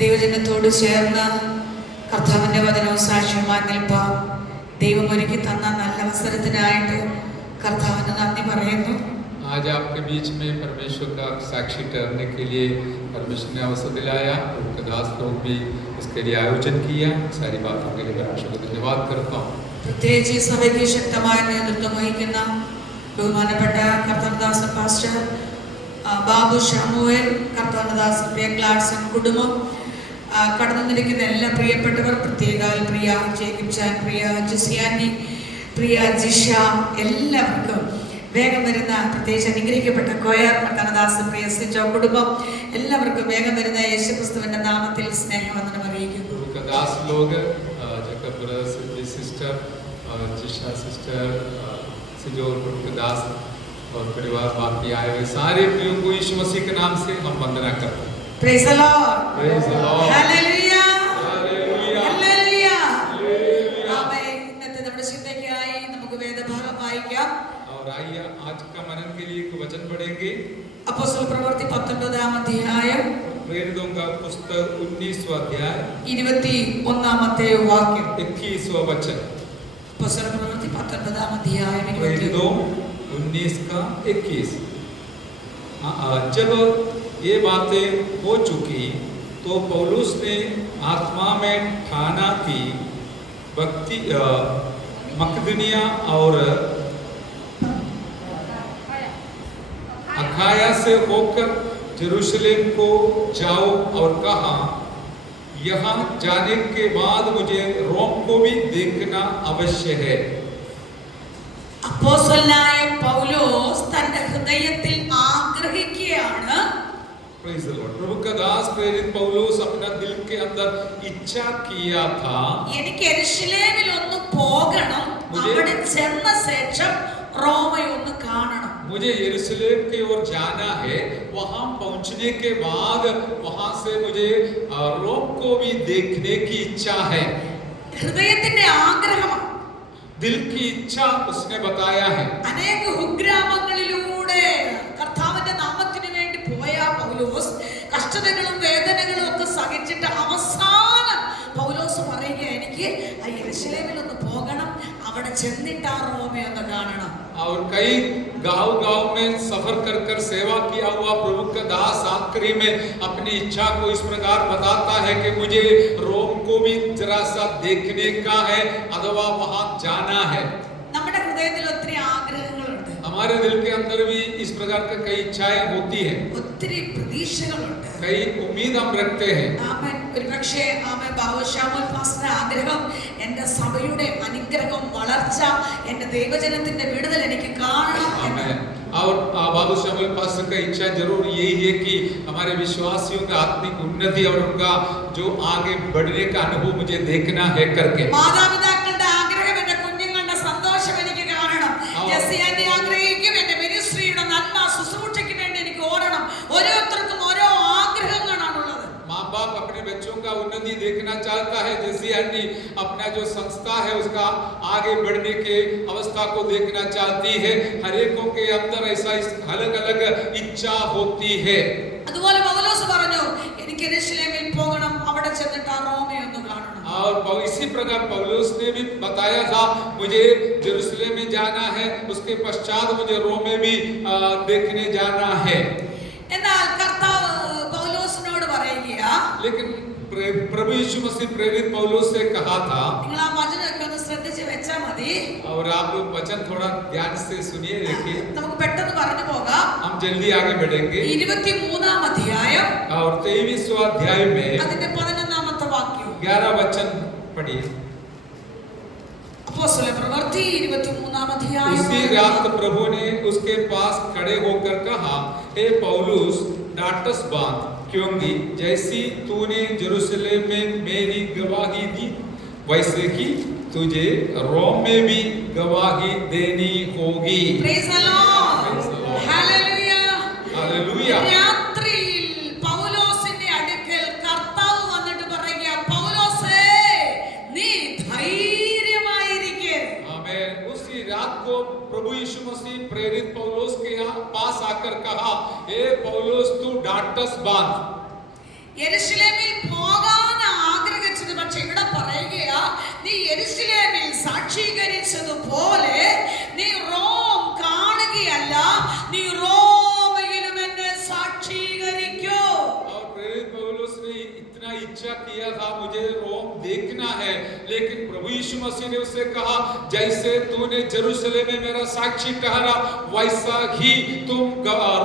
ദൈവജനത്തോട് ചേർന്ന് കർത്താവിൻ്റെ വചനവും സാക്ഷ്യമായി നിൽപ്പാൻ ദൈവം ഒരുക്കി തന്ന നല്ല അവസരത്തിനായിട്ട് കർത്താവിന് നന്ദി പറയുന്നു. आज आपके बीच में परमेश्वर का साक्षी ठहरने के लिए परमेश्वर ने अवसर दिलाया। उनके दास लोग भी इसके लिए आयोजन किया। सारी बातों के लिए परमेश्वर को धन्यवाद करता हूँ। പ്രത്യേകിച്ച് ഈ സഭയ്ക്ക് ശക്തമായ നേതൃത്വം വഹിക്കുന്ന ബഹുമാനപ്പെട്ട കർത്തവദാസൻ പാസ്റ്റർ ബാബു ഷാമുവേൽ, കർത്തവദാസൻ പ്രിയ ഗ്ലാഡ്സൺ കുടുംബം, കടന്നു നിൽക്കുന്ന എല്ലാ പ്രിയപ്പെട്ടവർ, പ്രത്യേക പ്രിയ ജേക്കബ് ചാൻ, പ്രിയ ജസിയാനി, പ്രിയ ജിഷ, എല്ലാവർക്കും വേഗം വരുന്ന, പ്രത്യേകിച്ച് അനുഗ്രഹിക്കപ്പെട്ട കൊയർ കർത്തവദാസൻ പ്രിയ സിജോ കുടുംബം, എല്ലാവർക്കും വേഗം വരുന്ന യേശുക്രിസ്തുവിന്റെ നാമത്തിൽ സ്നേഹവന്ദനം അറിയിക്കുന്നു. सिस्टर जिशा सिस्टर सिजोर दास और परिवार बाकी आए हुए सारे प्रियों को यीशु मसीह के नाम से हम वंदना करते हैं। Praise the Lord. Praise the Lord. Hallelujah. Hallelujah. Hallelujah. Hallelujah. ആമേൻ. ഇന്നത്തെ നമ്മുടെ ചിന്തയ്ക്കായി നമുക്ക് വേദഭാഗം വായിക്കാം. और आइए आज का मनन के लिए एक वचन पढ़ेंगे। അപ്പോസ്തല പ്രവൃത്തി 19-ാം അധ്യായം प्रेरितों का पुस्तक 19वां अध्याय 21-ാമത്തെ വാക്യം. 21वां वचन। അപ്പോസ്തല പ്രവൃത്തി 19-ാം അധ്യായം 19 का 21। जब ये बातें हो चुकी तो पौलुस ने आत्मा में ठाना कि भक्ति मकदनिया और अखाया से होकर यरूशलेम को जाओ और कहा, यहाँ जाने के बाद मुझे रोम को भी देखना अवश्य है। അപ്പോസ്തലനായ പൗലോസ് തന്റെ ഹൃദയത്തിൽ ആഗ്രഹിക്കുകയാണ്. Praise the Lord. प्रभु का दास प्रेरित पौलुस अपना दिल के अंदर इच्छा किया था, എനിക്ക് യെരുശലേമിൽ ഒന്ന് പോകണം, അവിടെ ചെന്ന ശേഷം റോമയെ ഒന്ന് കാണണം. मुझे यरूशलेम की ओर जाना है, वहां पहुंचने के बाद वहां से मुझे रोम को भी देखने की इच्छा है। ഹൃദയത്തിന്റെ ആഗ്രഹമാണ്, दिल की इच्छा उसने बताया है। അനേക കുഗ്രാമങ്ങളിലൂടെ കർത്താവിന്റെ നാമത്തിന് വേണ്ടി പോയ പൗലോസ് കഷ്ടതകളും വേദനകളും ഒക്കെ സഹിച്ചിട്ട് അവസാനം പൗലോസ് പറയുക, എനിക്ക് ആ യെരുശലേമിൽ ഒന്ന് പോകണം, അവിടെ ചെന്നിട്ട് ആ റോമയെ ഒന്ന് കാണണം. और कई गांव में सफर कर कर सेवा किया हुआ प्रभु का दास आखिरी में अपनी इच्छा को इस प्रकार बताता है कि मुझे रोम को भी जरा सा देखने का है अथवा वहां जाना है। നമ്മുടെ ഹൃദയത്തിൽ ഒത്തിരി ആഗ്രഹങ്ങളുണ്ട്, हमारे दिल के अंदर भी इस प्रकार की कई इच्छाएं होती हैं, ഒത്തിരി പ്രതീക്ഷകളുണ്ട്, कई उम्मीद हम रखते हैं। ആമേൻ. ഒരു പക്ഷേ ആമേൻ ബാബുശാമുൽ പാസ്റ്റർ ആഗ്രഹം എൻ്റെ സഭയുടെ അനുഗ്രഹം, വളർച്ച, എൻ്റെ ദൈവജനത്തിന്റെ വിടുതൽ എനിക്ക് കാണണം. आमीन। और बाबू श्यामल पास्टर का इच्छा जरूर यही है कि हमारे विश्वासियों का आत्मिक उन्नति और उनका जो आगे बढ़ने का अनुभव मुझे देखना है करके। മാതാപിതാക്കളുടെ ആഗ്രഹം എൻ്റെ കുഞ്ഞുങ്ങളുടെ സന്തോഷം എനിക്ക് കാണണം. ജെസ്സിയാന്റെ ആഗ്രഹിക്കും എൻ്റെ മിനിസ്ട്രിയുടെ നന്മ ശുശ്രൂഷയ്ക്ക് വേണ്ടി എനിക്ക് ഓടണം. ഓരോരുത്തർക്കും ഓരോ ആഗ്രഹങ്ങളാണുള്ളത്. माँ बाप अपने बच्चों का उन्नति देखना चाहता है, जैसे अन्य अपना जो संस्था है उसका आगे बढ़ने के अवस्था को देखना चाहती है। हर एक के अंदर ऐसा अलग अलग इच्छा होती है। അതുപോലെ പൗലോസ് പറഞ്ഞു, എനിക്ക് യെരുശലേമിൽ പോകണം, അവിടെ ചെന്നിട്ട് ആ റോമയെ ഒന്ന് കാണണം. और इसी प्रकार पौलुस ने भी बताया था, मुझे यरूशलेम में जाना है, उसके पश्चात मुझे रोम में भी देखने जाना है। എന്നാൽ കർത്താവ് പൗലോസിനോട് പറയുക, लेकिन प्रभु यीशु मसीह प्रेरित पौलुस से कहा था, നിങ്ങൾ ആ വചനമൊക്കെ ഒന്ന് ശ്രദ്ധിച്ച് വെച്ചാൽ മതി. और आप लोग वचन थोड़ा ध्यान से सुनिए, देखिए നമുക്ക് പെട്ടെന്ന് പറഞ്ഞു പോകാം. हम जल्दी आगे बढ़ेंगे। 23-ാം അധ്യായം और 23वां अध्याय में അതിന്റെ 11-ാമത്തെ വാക്യം 11 वचन पढ़िए। അപ്പോസ്തല പ്രവൃത്തി 23-ാം അധ്യായം. उसी रात प्रभु ने उसके पास खड़े होकर कहा, हे पौलुस, डांटस बांध, क्योंकि जैसी तूने यरूशलेम में मेरी गवाही दी, वैसे ही तुझे रोम में भी गवाही देनी होगी। Praise the Lord. Hallelujah. Hallelujah. രാത്രിയിൽ പൗലോസിന്റെ അടുക്കൽ കർത്താവ് വന്നിട്ട് പറയുക, പൗലോസേ നീ ധൈര്യമായിരിക്കുക. आमीन। उसी रात को प्रभु यीशु मसीह प्रेरित पौलुस के पास आकर कहा, हे पौलुस तू डांटस बांध। യെരുശലേമിൽ പോലെ നീ റോം കാണുകയല്ല, നീ റോമയിലും എന്നെ സാക്ഷീകരിക്കൂ. और प्रेरित पौलुस ने इतना इच्छा किया था मुझे रोम देखना है, लेकिन प्रभु यीशु मसीह ने उससे कहा जैसे तूने जेरूशलेम में मेरा साक्षी ठहरा वैसा ही तुम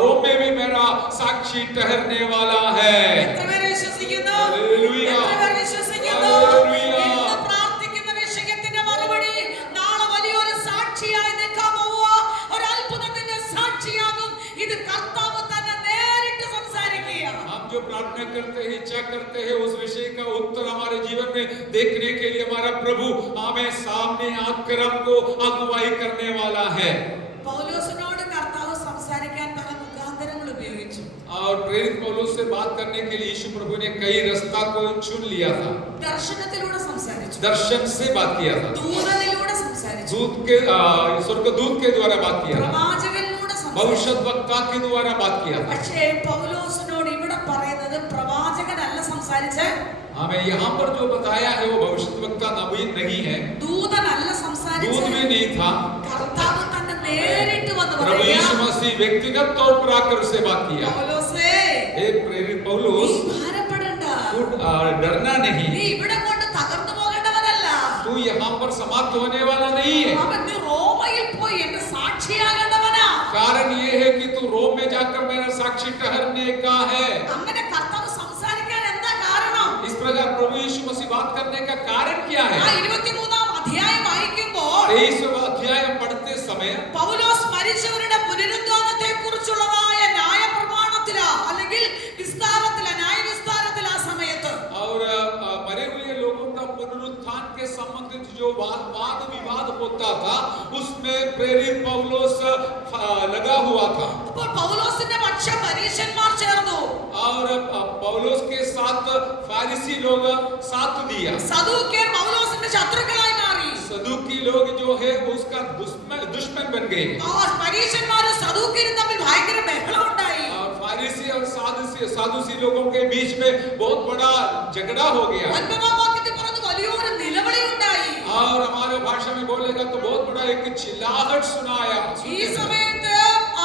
रोम में भी मेरा साक्षी ठहरने वाला है. എത്ര പേര് വിശ്വസിക്കുന്നു? ഹല്ലേലൂയ. എത്ര പേര് വിശ്വസിക്കുന്നു? ഹല്ലേലൂയ. ഇന്ന് പ്രാർത്ഥിക്കുന്ന വിഷയത്തിന്റെ മറുപടി നാളെ വലിയൊരു സാക്ഷിയായി നിൽക്കാൻ പോവുക. ഒരു അത്ഭുതത്തിന്റെ സാക്ഷിയാകും. ഇത് കർത്താവ് തന്നെ നേരിട്ട് സംസാരിക്കുക. हम जो प्रार्थना करते हैं, इच्छा करते हैं, उस विषय का उत्तर हमारे जीवन में देखने के लिए हमारा प्रभु हमें सामने आकर हमको अगुवाई करने वाला है. പൗലോസിനോട് കർത്താവ് സംസാരിക്കാൻ പല മുഖാന്തരങ്ങൾ ഉപയോഗിച്ചു. और प्रेरित पौलुस से बात करने के लिए यीशु प्रभु ने कई रास्ता को चुन लिया था. ദർശനത്തിലൂടെ സംസാരിച്ചു, दर्शन से बात किया था, ദൂതനിലൂടെ സംസാരിച്ചു, दूत के स्वर्गदूत के द्वारा बात किया था, പ്രവാചകനിലൂടെ സംസാരിച്ചു. भविष्यद्वक्ता के द्वारा बात किया था. പക്ഷേ പൗലോസിനോട് ഇവിടെ പറയുന്നത് പ്രവാചകനല്ല സംസാരിച്ചേ, हमें यहाँ पर जो बताया है वो भविष्यद्वक्ता नबी नहीं है, ദൂതനല്ല दूत സംസാരിച്ചേ, भी नहीं था. കർത്താവ് തന്നെ നേരിട്ട് വന്ന് प्रभु यीशु പറയുക, मसीह व्यक्तिगत तौर पर आकर उससे बात किया. പൗലോസേ, हे प्रेरित നീ पौलुस, ഭാരപ്പെടണ്ട, तू डरना नहीं, നീ ഇവിടെ കൊണ്ട് തകർന്നു പോകേണ്ടവനല്ല, तू यहाँ पर समाप्त होने वाला नहीं है. അവൻ നീ റോമയിൽ പോയി എന്റെ സാക്ഷിയാകേണ്ടവനാ. कारण ये है कि तू रोम में जाकर मेरा साक्षी ठहरने का है. അങ്ങനെ കർത്താവ് സംസാരിക്കാൻ എന്താ കാരണം? इस प्रकार प्रभु यीशु मसीह बात करने का कारण क्या ആ है? 23-ാം അധ്യായം വായിക്കുമ്പോൾ 23वां अध्याय पढ़ते समय പൗലോസ് മരിച്ചവരുടെ പുനരുദ്ധാനത്തെ കുറിച്ചുള്ളതായ ന്യായപ്രമാണത്തിലാ അല്ലെങ്കിൽ വിസ്താരത്തിലാ, ന്യായവിസ്താരത്തിലാ സമയത്ത് और मरे हुए लोगों का पुनरुत्थान के संबंधित जो वाद विवाद होता था उसमें प्रेरित पौलुस लगा हुआ था. അപ്പോൾ പൗലോസിന്റെ പക്ഷം പരീശന്മാർ ചേർന്നു. और पौलुस के साथ फारिसी लोग साथ दिया. സദൂക്യർ പൗലോസിന്റെ ശത്രുക്കളായി മാറി. सदूकी लोग जो है उसका दुश्मन बन गए. ആ പരീശന്മാരും സദൂക്യരും തമ്മിൽ ഭയങ്കര ബഹളം ഉണ്ടായി. फारिसी और सादुसी लोगों के बीच में बहुत बड़ा झगड़ा हो गया. 9-ാം വാക്യത്തിൽ പറഞ്ഞു വലിയൊരു നിലവിളി ഉണ്ടായി. और हमारे भाषा में बोलेगा तो बहुत बड़ा एक चिल्लाहट सुनाया. ഈ സമയത്ത്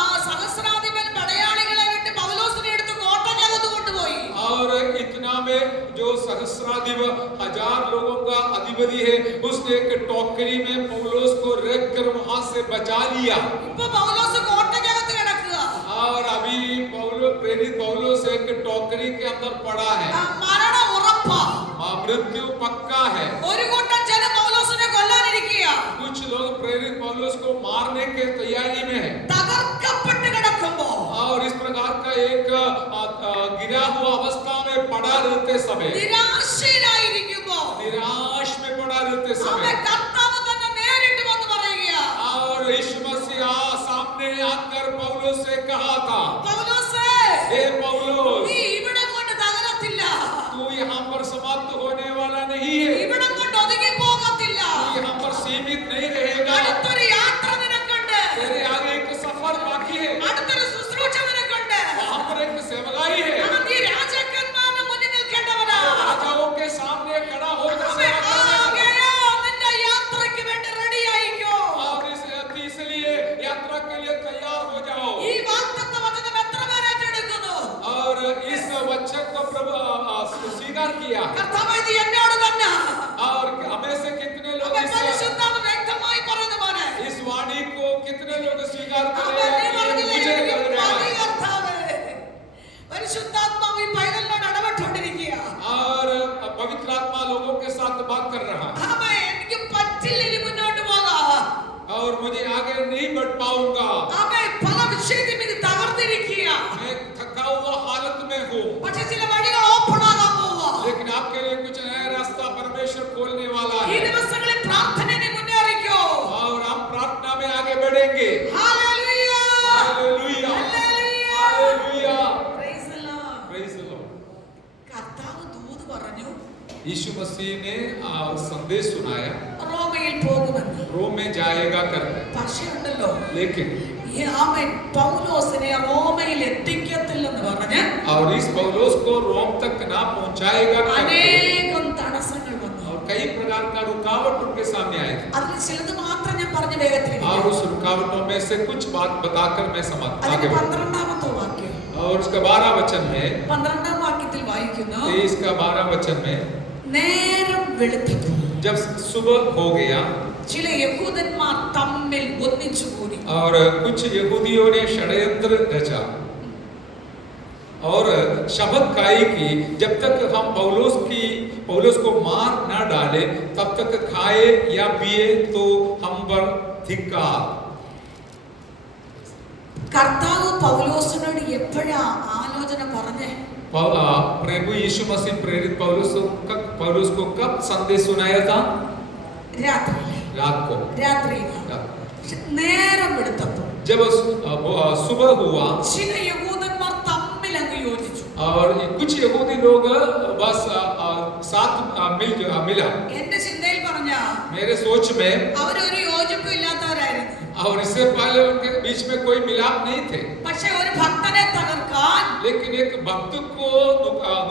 ആ സഹസ്രാധിപൻ പടയാളികളെ വിട്ട് പൗലോസിനെ എടുത്ത് കോട്ടയ്ക്കകത്ത് കൊണ്ടുപോയി. और इतना में जो सहस्राधिप 1000 लोगों का अधिपति है उसने एक टोकरी में पौलुस को रख कर वहां से बचा लिया. ഇപ്പൊ പൗലോസ് കോട്ടയ്ക്കകത്ത് കിടക്കുക. और अभी प्रेरित पौलुस एक टोकरी के अंदर पड़ा है. മരണം ഉറപ്പാ. मृत्यु पक्का है. ഒരു കൂട്ടം ജനം പൗലോസിനെ കൊല്ലാനിരിക്കുക. कुछ लोग प्रेरित पौलुस को मारने के तैयारी में है. തകർക്കപ്പെട്ട് കിടക്കുമ്പോ और इस प्रकार का एक गिरा हुआ अवस्था में पड़ा रहते समय, നിരാശയിലായിരിക്കുമ്പോ निराश में पड़ा रहते അവൻ समय കർത്താവ് തന്നെ നേരിട്ട് വന്ന് പറയുക, और यीशु मसीह सामने आकर पौलुस से कहा था, പൗലോസേ, हे पौलुस, നീ ഇവിടെ കൊണ്ട് തകരത്തില്ല, तू यहाँ पर समाप्त होने वाला नहीं है, ഇവിടെ കൊണ്ട് ഒതുങ്ങി പോകത്തില്ല. तू यहाँ पर सीमित नहीं रहेगा. അടുത്തൊരു യാത്ര നിനക്കുണ്ട്, तेरे आगे एक सफर बाकी है, അടുത്തൊരു ശുശ്രൂഷ നിനക്കുണ്ട്. वहाँ पर एक सेवकाई है. നീ രാജാക്കന്മാരുടെ മുന്നിൽ നിൽക്കേണ്ടവനാ. राजाओं के सामने खड़ा हो അവൻ सेवा करने वाला. ആകെയോ നിന്റെ യാത്രയ്ക്ക് വേണ്ടി റെഡിയായിക്കോ. और इसलिए यात्रा के लिए तैयार हो जाओ. ഈ വാഗ്ദത്ത വചനം എത്ര പേർ ഏറ്റെടുക്കുന്നു? और इस वचन को प्रभु स्वीकार किया. കർത്താവേ, ഇത് എന്നോട് തന്നെ. और हमें से कितने लोग അവൻ പരിശുദ്ധാത്മ വ്യക്തമായി പറഞ്ഞു പോലെ. इस वाणी को कितने लोग स्वीकार അവൻ करेंगे? നീ പറഞ്ഞില്ലേ, मुझे എനിക്ക് लग रहा മതി है. കർത്താവേ. പരിശുദ്ധാത്മാവ് ഈ പൈതലിനോട് ഇടപെട്ടുകൊണ്ടിരിക്കുക. और पवित्र आत्मा लोगों के साथ बात कर रहा है. ആമേൻ. എനിക്ക് പറ്റില്ല ഇനി മുന്നോട്ട് പോകാൻ. और मुझे आगे नहीं बढ़ पाऊंगा. ആമേൻ. പല വിഷയത്തിലും ഇത് തകർന്നിരിക്കുക. मैं थका हुआ हालत में हूँ. പക്ഷെ ചില വഴികൾ ഓപ്പൺ ആകാൻ പോവാ. लेकिन आपके लिए कुछ नया रास्ता परमेश्वर खोलने वाला ഈ है. ദിവസങ്ങളിൽ പ്രാർത്ഥനയെ മുന്നേറിക്കോ. और हम प्रार्थना में आगे बढ़ेंगे. Hallelujah. Hallelujah. Hallelujah. Hallelujah. Praise the Lord. Praise the Lord. കർത്താവ് ദൂത് പറഞ്ഞു यीशु मसीह ने संदेश सुनाया റോമയിൽ പോകുമെന്ന്. रोम में जाएगा करके. പക്ഷേ ഉണ്ടല്ലോ, लेकिन ഈ ആമേൻ പൗലോസിനെ റോമയിൽ എത്തിക്കത്തില്ലെന്ന് പറഞ്ഞ് और इस पौलुस को रोम तक ना पहुंचाएगा करके. അനേകം തടസ്സങ്ങൾ വന്നു. और कई कई प्रकार का रुकावट उनके सामने आए थे। അതിൽ ചിലത് മാത്രം ഞാൻ പറഞ്ഞു വേഗത്തിൽ. और उस रुकावटों में से कुछ बात बताकर मैं അതിന്റെ आगे बढ़ूं। 12ാമത്തെ വാക്യം. और उसका 12 वचन में 12ാം വാക്യത്തിൽ വായിക്കുന്നു, 23 का 12 वचन में നേരം വെളുത്തപ്പോൾ जब सुबह हो गया ചില യഹൂദന്മാർ തമ്മിൽ ഒന്നിച്ചുകൂടി. और कुछ यहूदियों ने षड्यंत्र रचा और शपथ खाई कि जब तक हम पौलुस को मार न डाले तब तक खाए या पिए तो हम पर धिक्कार। കർത്താവ് പൗലോസിനോട് എപ്പോഴാ ആലോചന പറഞ്ഞേ? प्रभु यीशु मसीह प्रेरित पौलुस को कब संदेश सुनाया था? रात को। നേരം വെളുത്തപ്പോൾ जब सुबह हुआ ചില യഹൂദന്മാർ തമ്മിൽ അങ്ങ് യോജിച്ചു. और कुछ यहूदी लोग बस साथ मिला। എന്റെ ചിന്തയിൽ പറഞ്ഞ मेरे सोच में അവരൊരു യോജിപ്പും ഇല്ലാത്തവരായിരുന്നു. और इससे पहले उनके बीच में कोई मिलाप नहीं थे, പക്ഷേ ഒരു ഭക്തനെ തകർക്കാൻ, लेकिन एक भक्त को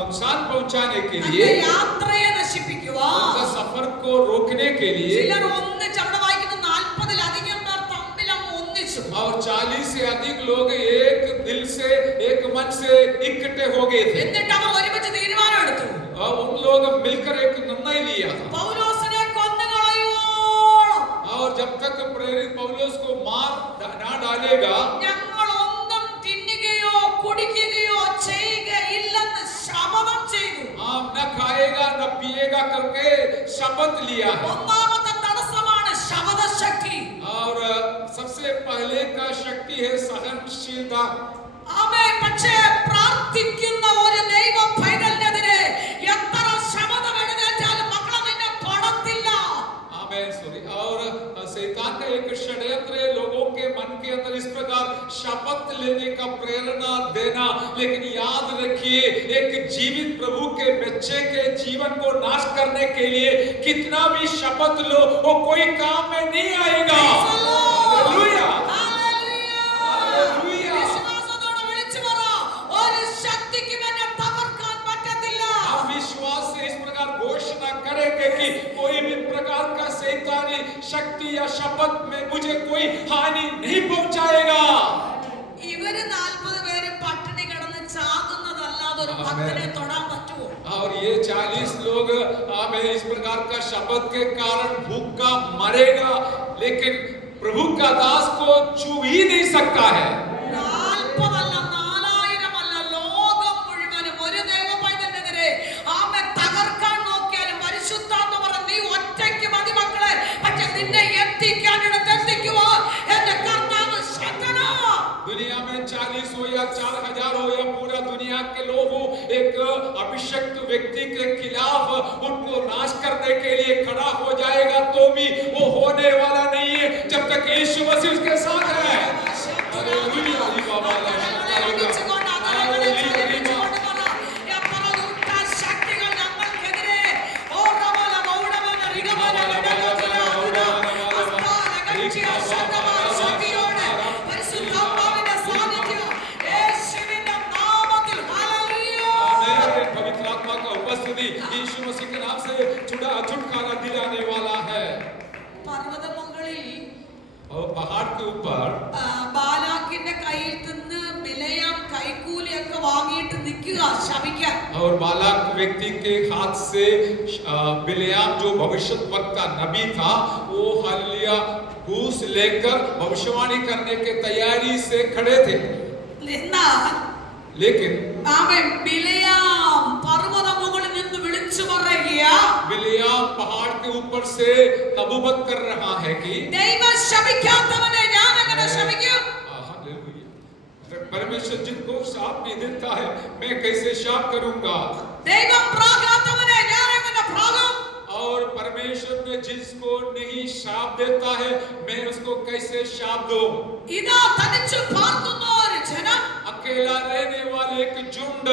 नुकसान पहुंचाने के लिए, യാത്രയെ നശിപ്പിക്കുവാൻ, उनका सफर को रोकने के लिए ചിലർ ഒന്നിച്ച് അവിടെ വായിക്കുന്നു 40-ലധികം പേർ തമ്മിൽ അങ്ങ് ഒന്നിച്ചു. और 40 से अधिक लोग एक दिल से एक मन से इकट्ठे हो गए थे। എന്നിട്ട് അവർ ഒരുമിച്ച് തീരുമാനം എടുത്തു. और उन लोग मिलकर एक निर्णय लिया था। പൗലോസിനെ കൊന്നുകളയുവോളം और जब तक प्रेरित पौलुस को मार ना डालेगा ഞങ്ങൾ ഒന്നും തിന്നുകയോ കുടിക്കുകയോ ചെയ്യുകയില്ലെന്ന് ശപഥം ചെയ്തു. हम न खाएगा न पिएगा करके शपथ लिया है। ഒന്നാമത്തെ തടസ്സമാണ് ശപഥശക്തി. और सबसे पहले का शक्ति है सहनशीलता। ആമേൻ. പക്ഷേ പ്രാർത്ഥിക്കുന്ന ഒരു ദൈവ പൈതലിനെതിരെ എത്ര ശപഥം എഴുന്നേറ്റാലും മക്കളെ നിന്നെ തൊടത്തില്ല. आमेन। सॉरी। और शैतान का एक षड्यंत्र है लोगों के मन के अंदर इस प्रकार शपथ लेने का प्रेरणा देना, लेकिन याद रखिए एक जीवित प्रभु के बच्चे के जीवन को नाश करने के लिए कितना भी शपथ लो वो कोई काम में नहीं आएगा। Hallelujah, hallelujah. വിശ്വാസത്തോടെ വിളിച്ചു പറ, ഒരു ശക്തിക്കും എന്നെ തകർക്കാൻ പറ്റത്തില്ല. हम विश्वास से इस प्रकार घोषणा करेंगे कि कोई भी प्रकार का शैतानी शक्ति या शपथ में मुझे कोई हानि नहीं पहुंचाएगा। ഇവര് 40 പേര് പട്ടിണി കിടന്ന് ചാകുന്നതല്ലാതെ ഒരു ഭക്തനെ തൊടാൻ പറ്റുമോ? और ये 40 लोग हमें इस प्रकार का शपथ के कारण भूखा मरेगा, लेकिन प्रभु का दास को छू ही नहीं सकता है। 40 അല്ല 4000 അല്ല, ലോകം മുഴുവനും ഒരു ദൈവപൈതലിനെതിരെ ആമേൻ തകർക്കാൻ നോക്കിയാലും പരിശുദ്ധാത്മ പറഞ്ഞ നീ ഒറ്റയ്ക്ക് മതി മക്കളെ, പക്ഷെ നിന്നെ എത്തിക്കാനിടത്ത് എത്തിക്കുവാൻ എന്റെ കർത്താവ് ശക്തനാ. दुनिया में 40 हो या 4000 हो या पूरा दुनिया के लोग हो, एक अभिषक्त व्यक्ति के खिलाफ उनको नाश करने के लिए खड़ा हो जाएगा तो भी वो होने वाला नहीं है जब तक यीशु मसीह उसके साथ है। हालेलुया। पवित्र आत्मा का उपस्थिति यीशु मसीह के नाम से छुटकारा दिलाने वाला है। പർവ്വതമുകളിൽ और पहाड़ के ऊपर ബാലാക്കിന്റെ കയ്യിൽ നിന്ന് ബിലയാം കൈക്കൂലിയൊക്കെ വാങ്ങിയിട്ട് നിൽക്കുക ശപിക്കാൻ. और बालाक व्यक्ति के हाथ से बिलेयाम जो भविष्यद्वक्ता नबी था वो हालेलुया घूस लेकर भविष्यवाणी करने के तैयारी से खड़े थे। लेकिन ആമേൻ ബിലയാം പർവ്വതമുകളിൽ നിന്ന് വിളിച്ചു പറയുക, बिलेयाम पहाड़ के ऊपर से नबूवत कर रहा है कि ദൈവം ശപിക്കാത്തവനെ ഞാൻ എങ്ങനെ ശപിക്കും? हालेलुया। परमेश्वर जिनको शाप नहीं देता है मैं कैसे शाप करूंगा? ദൈവം പ്രാകാത്തവനെ ഞാൻ എങ്ങനെ പ്രാകും? और परमेश्वर ने जिसको नहीं शाप देता है मैं उसको कैसे शाप दूं? ഇതാ തനിച്ചു പാർക്കുന്ന ഒരു ജനം, अकेला रहने वाले एक झुंड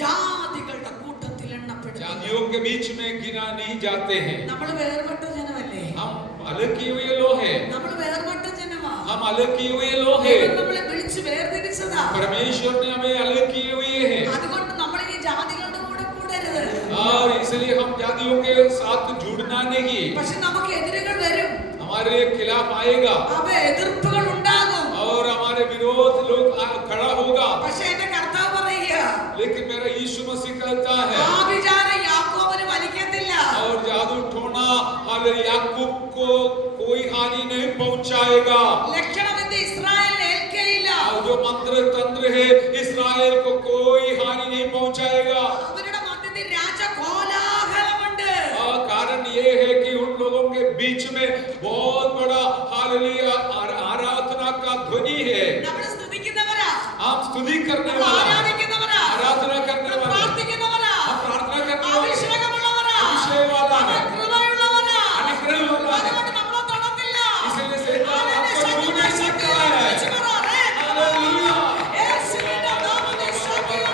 ജാതികളുടെ കൂട്ടത്തിൽ എണ്ണപ്പെടും. जातियों के बीच में गिना नहीं जाते हैं। നമ്മൾ വേർപെട്ട ജനമല്ലേ? हम अलग किए हुए लोग हैं। നമ്മൾ വേർപെട്ട ജനമാ. हम अलग किए हुए लोग हैं। ദൈവം നമ്മളെ വിളിച്ചു വേർതിരിച്ചതാ. परमेश्वर ने हमें अलग किए हुए हैं। അതുകൊണ്ട് നമ്മൾ ഈ ജാതികളുടെ കൂടെ കൂടരുത്. और इस इसलिए हम जातियों के साथ जुड़ना नहीं, പക്ഷെ നമുക്ക് എതിരുകൾ വരും, हमारे खिलाफ आएगा അവ എതിർപ്പുകൾ ഉണ്ടാകും. और हमारे विरोध लोग खड़ा होगा. പക്ഷെ എന്റെ കർത്താവ് പറയുക, लेकिन मेरा यीशु मसीह कहता है ആ വിചാരം യാക്കോബിന് വലിക്കത്തില്ല. और जादू टोना याकूब को कोई हानि नहीं पहुंचाएगा. ലക്ഷണം എന്ത്? ഇസ്രായേലിനെ ഏൽക്കയില്ല. और जो मंत्र तंत्र है इस्राएल को कोई हानि नहीं पहुंचाएगा. അവരുടെ മധ്യത്തിൽ രാജകോലാഹലമുണ്ട്. कारण ये है कि उन लोगों के बीच में बहुत बड़ा हालेलुया आराधना का ध्वनि है. നമ്മൾ സ്തുതിക്കുന്നവരാ, आप स्तुति करने നമ്മൾ वाला, ആരാധിക്കുന്നവരാ, आराधना करने നമ്മൾ वाला, പ്രാർത്ഥിക്കുന്നവരാ, हम प्रार्थना करने वाले, അഭിഷേകമുള്ളവരാ, अभिषेक वाला है, നമ്മൾ കൃപയുള്ളവരാ. अनुग्रह वाला है. അതുകൊണ്ട് നമ്മളെ തൊടത്തില്ല. इसलिए शैतान അവനെ आपको छू नहीं सकता है. ശക്തിയായി മാറേ. हालेलुया. യേശുവിന്റെ നാമത്തിൽ ശക്തിയുടെ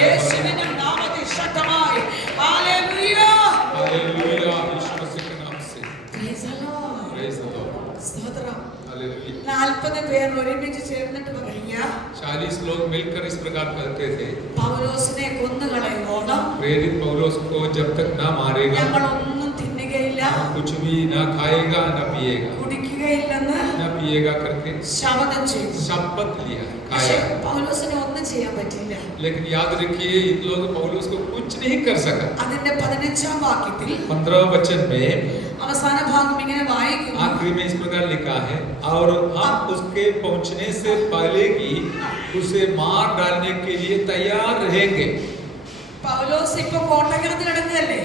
യേശുവിന്റെ നാമത്തിൽ ശക്തമായി ഹല്ലേലൂയ. हालेलुया. यीशु मसीह के नाम से Praise the Lord. Praise the Lord. സ്തോത്രം. हालेलुया. 40 പേർ ഒരുമിച്ച് ചേർന്നിട്ട് പറയുക, 40 लोग मिलकर इस प्रकार करते थे. പൗലോസിനെ കൊന്നുകളയോളം प्रेरित पौलुस को जब तक ना मारेगा, ഞങ്ങളൊന്നും തിന്നുകയില്ല, कुछ भी ना खाएगा ना पिएगा, കുടിക്കുകയില്ലെന്ന് ना पिएगा करके ശപഥം ചെയ്തു. शपथ लिया, പക്ഷേ खाया. പൗലോസിനെ ഒന്നും ചെയ്യാൻ പറ്റില്ല. लेकिन याद रखिए इन लोग पौलुस को कुछ नहीं कर सका. അതിന്റെ 15-ാം വാക്യത്തിൽ 15 वचन में അവസാന ഭാഗം ഇങ്ങനെ വായിക്കുന്നു, आखिरी में इस प्रकार लिखा है, और हम उसके पहुंचने से पहले ही उसे मार डालने के लिए तैयार रहेंगे. പൗലോസ് ഇപ്പൊ കോട്ടകരത്തിൽ കിടക്കുകയല്ലേ,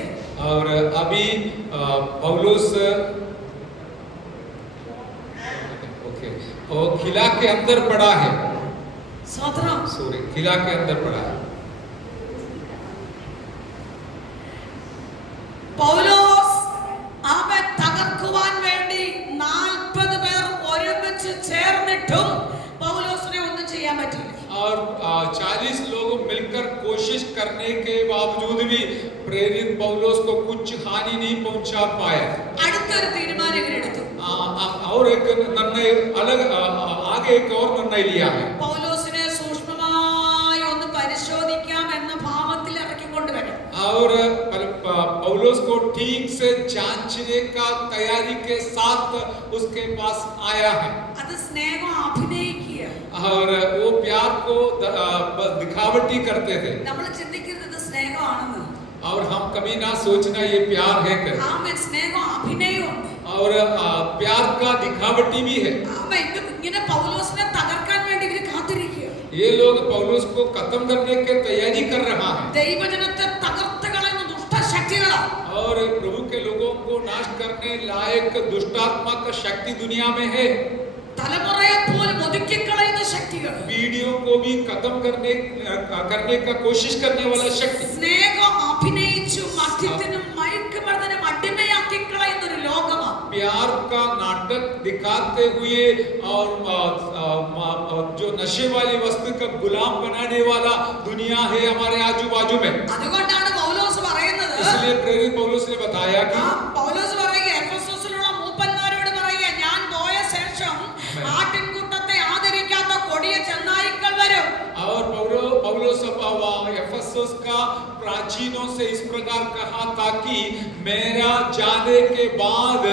और अभी पौलुस ओके वो किला के अंदर पड़ा है. സ്തോത്രം. सॉरी, किला के अंदर पड़ा है. പൗലോസ് അവൻ തകർക്കുവാൻ വേണ്ടി 40 പേർ ഒരുമിച്ച് ചേർന്നിട്ടും പൗലോസിനെ ഒന്നും ചെയ്യാൻ പറ്റില്ല. और 40 लोग मिलकर कोशिश करने के बावजूद भी प्रेरित पौलुस को कुछ हानि नहीं पहुंचा पाया. അടുത്തൊരു തീരുമാനം ഇവരെടുത്തു. और एक निर्णय अलग आगे एक और निर्णय लिया है. പൗലോസിനെ സൂക്ഷ്മമായി ഒന്ന് പരിശോധിക്കാം എന്ന ഭാവത്തിൽ ഇറക്കിക്കൊണ്ടുവരണം. और पौलुस को ठीक से जांचने का तैयारी के साथ उसके पास आया है. അത് സ്നേഹം അഭിനയിക്കുക. और वो प्यार को दिखावटी करते थे. നമ്മൾ ചിന്തിക്കുന്നത് സ്നേഹമാണെന്ന്. और हम कभी ना सोचना ये प्यार है कर. ആമേൻ. സ്നേഹം അഭിനയമുണ്ട്. और प्यार का दिखावटी भी है. ആമേൻ. ഇങ്ങനെ പൗലോസിനെ തകർക്കാൻ വേണ്ടി ഇവർ കാത്തിരിക്കുക. ये लोग पौलुस को खत्म करने की तैयारी कर रहा है. ദൈവജനത്തെ തകർത്ത് കളയുന്ന ദുഷ്ടശക്തികളാണ്. और प्रभु के लोगों को नाश करने लायक दुष्टात्मा का शक्ति दुनिया में है. തലമുറയെ പോലും ഒതുക്കിക്കളയുന്ന ശക്തികൾ. पीढ़ियों को भी खत्म करने का कोशिश करने वाला शक्ति. സ്നേഹം അഭിനയിച്ചു മദ്യത്തിനും മയക്കുമരുന്നിനും അടിമയാക്കി കളയുന്ന ഒരു ലോകമാണ്. प्यार का नाटक दिखाते हुए और जो नशे वाली वस्तु का गुलाम बनाने वाला दुनिया है हमारे आजू बाजू में. അതുകൊണ്ടാണ് പൗലോസ് പറയുന്നത്, इसलिए प्रेरित पौलुस ने बताया कि പൗലോസ് പറയുക प्राचीनों से इस प्रकार कहा ताकि मेरा जाने के बाद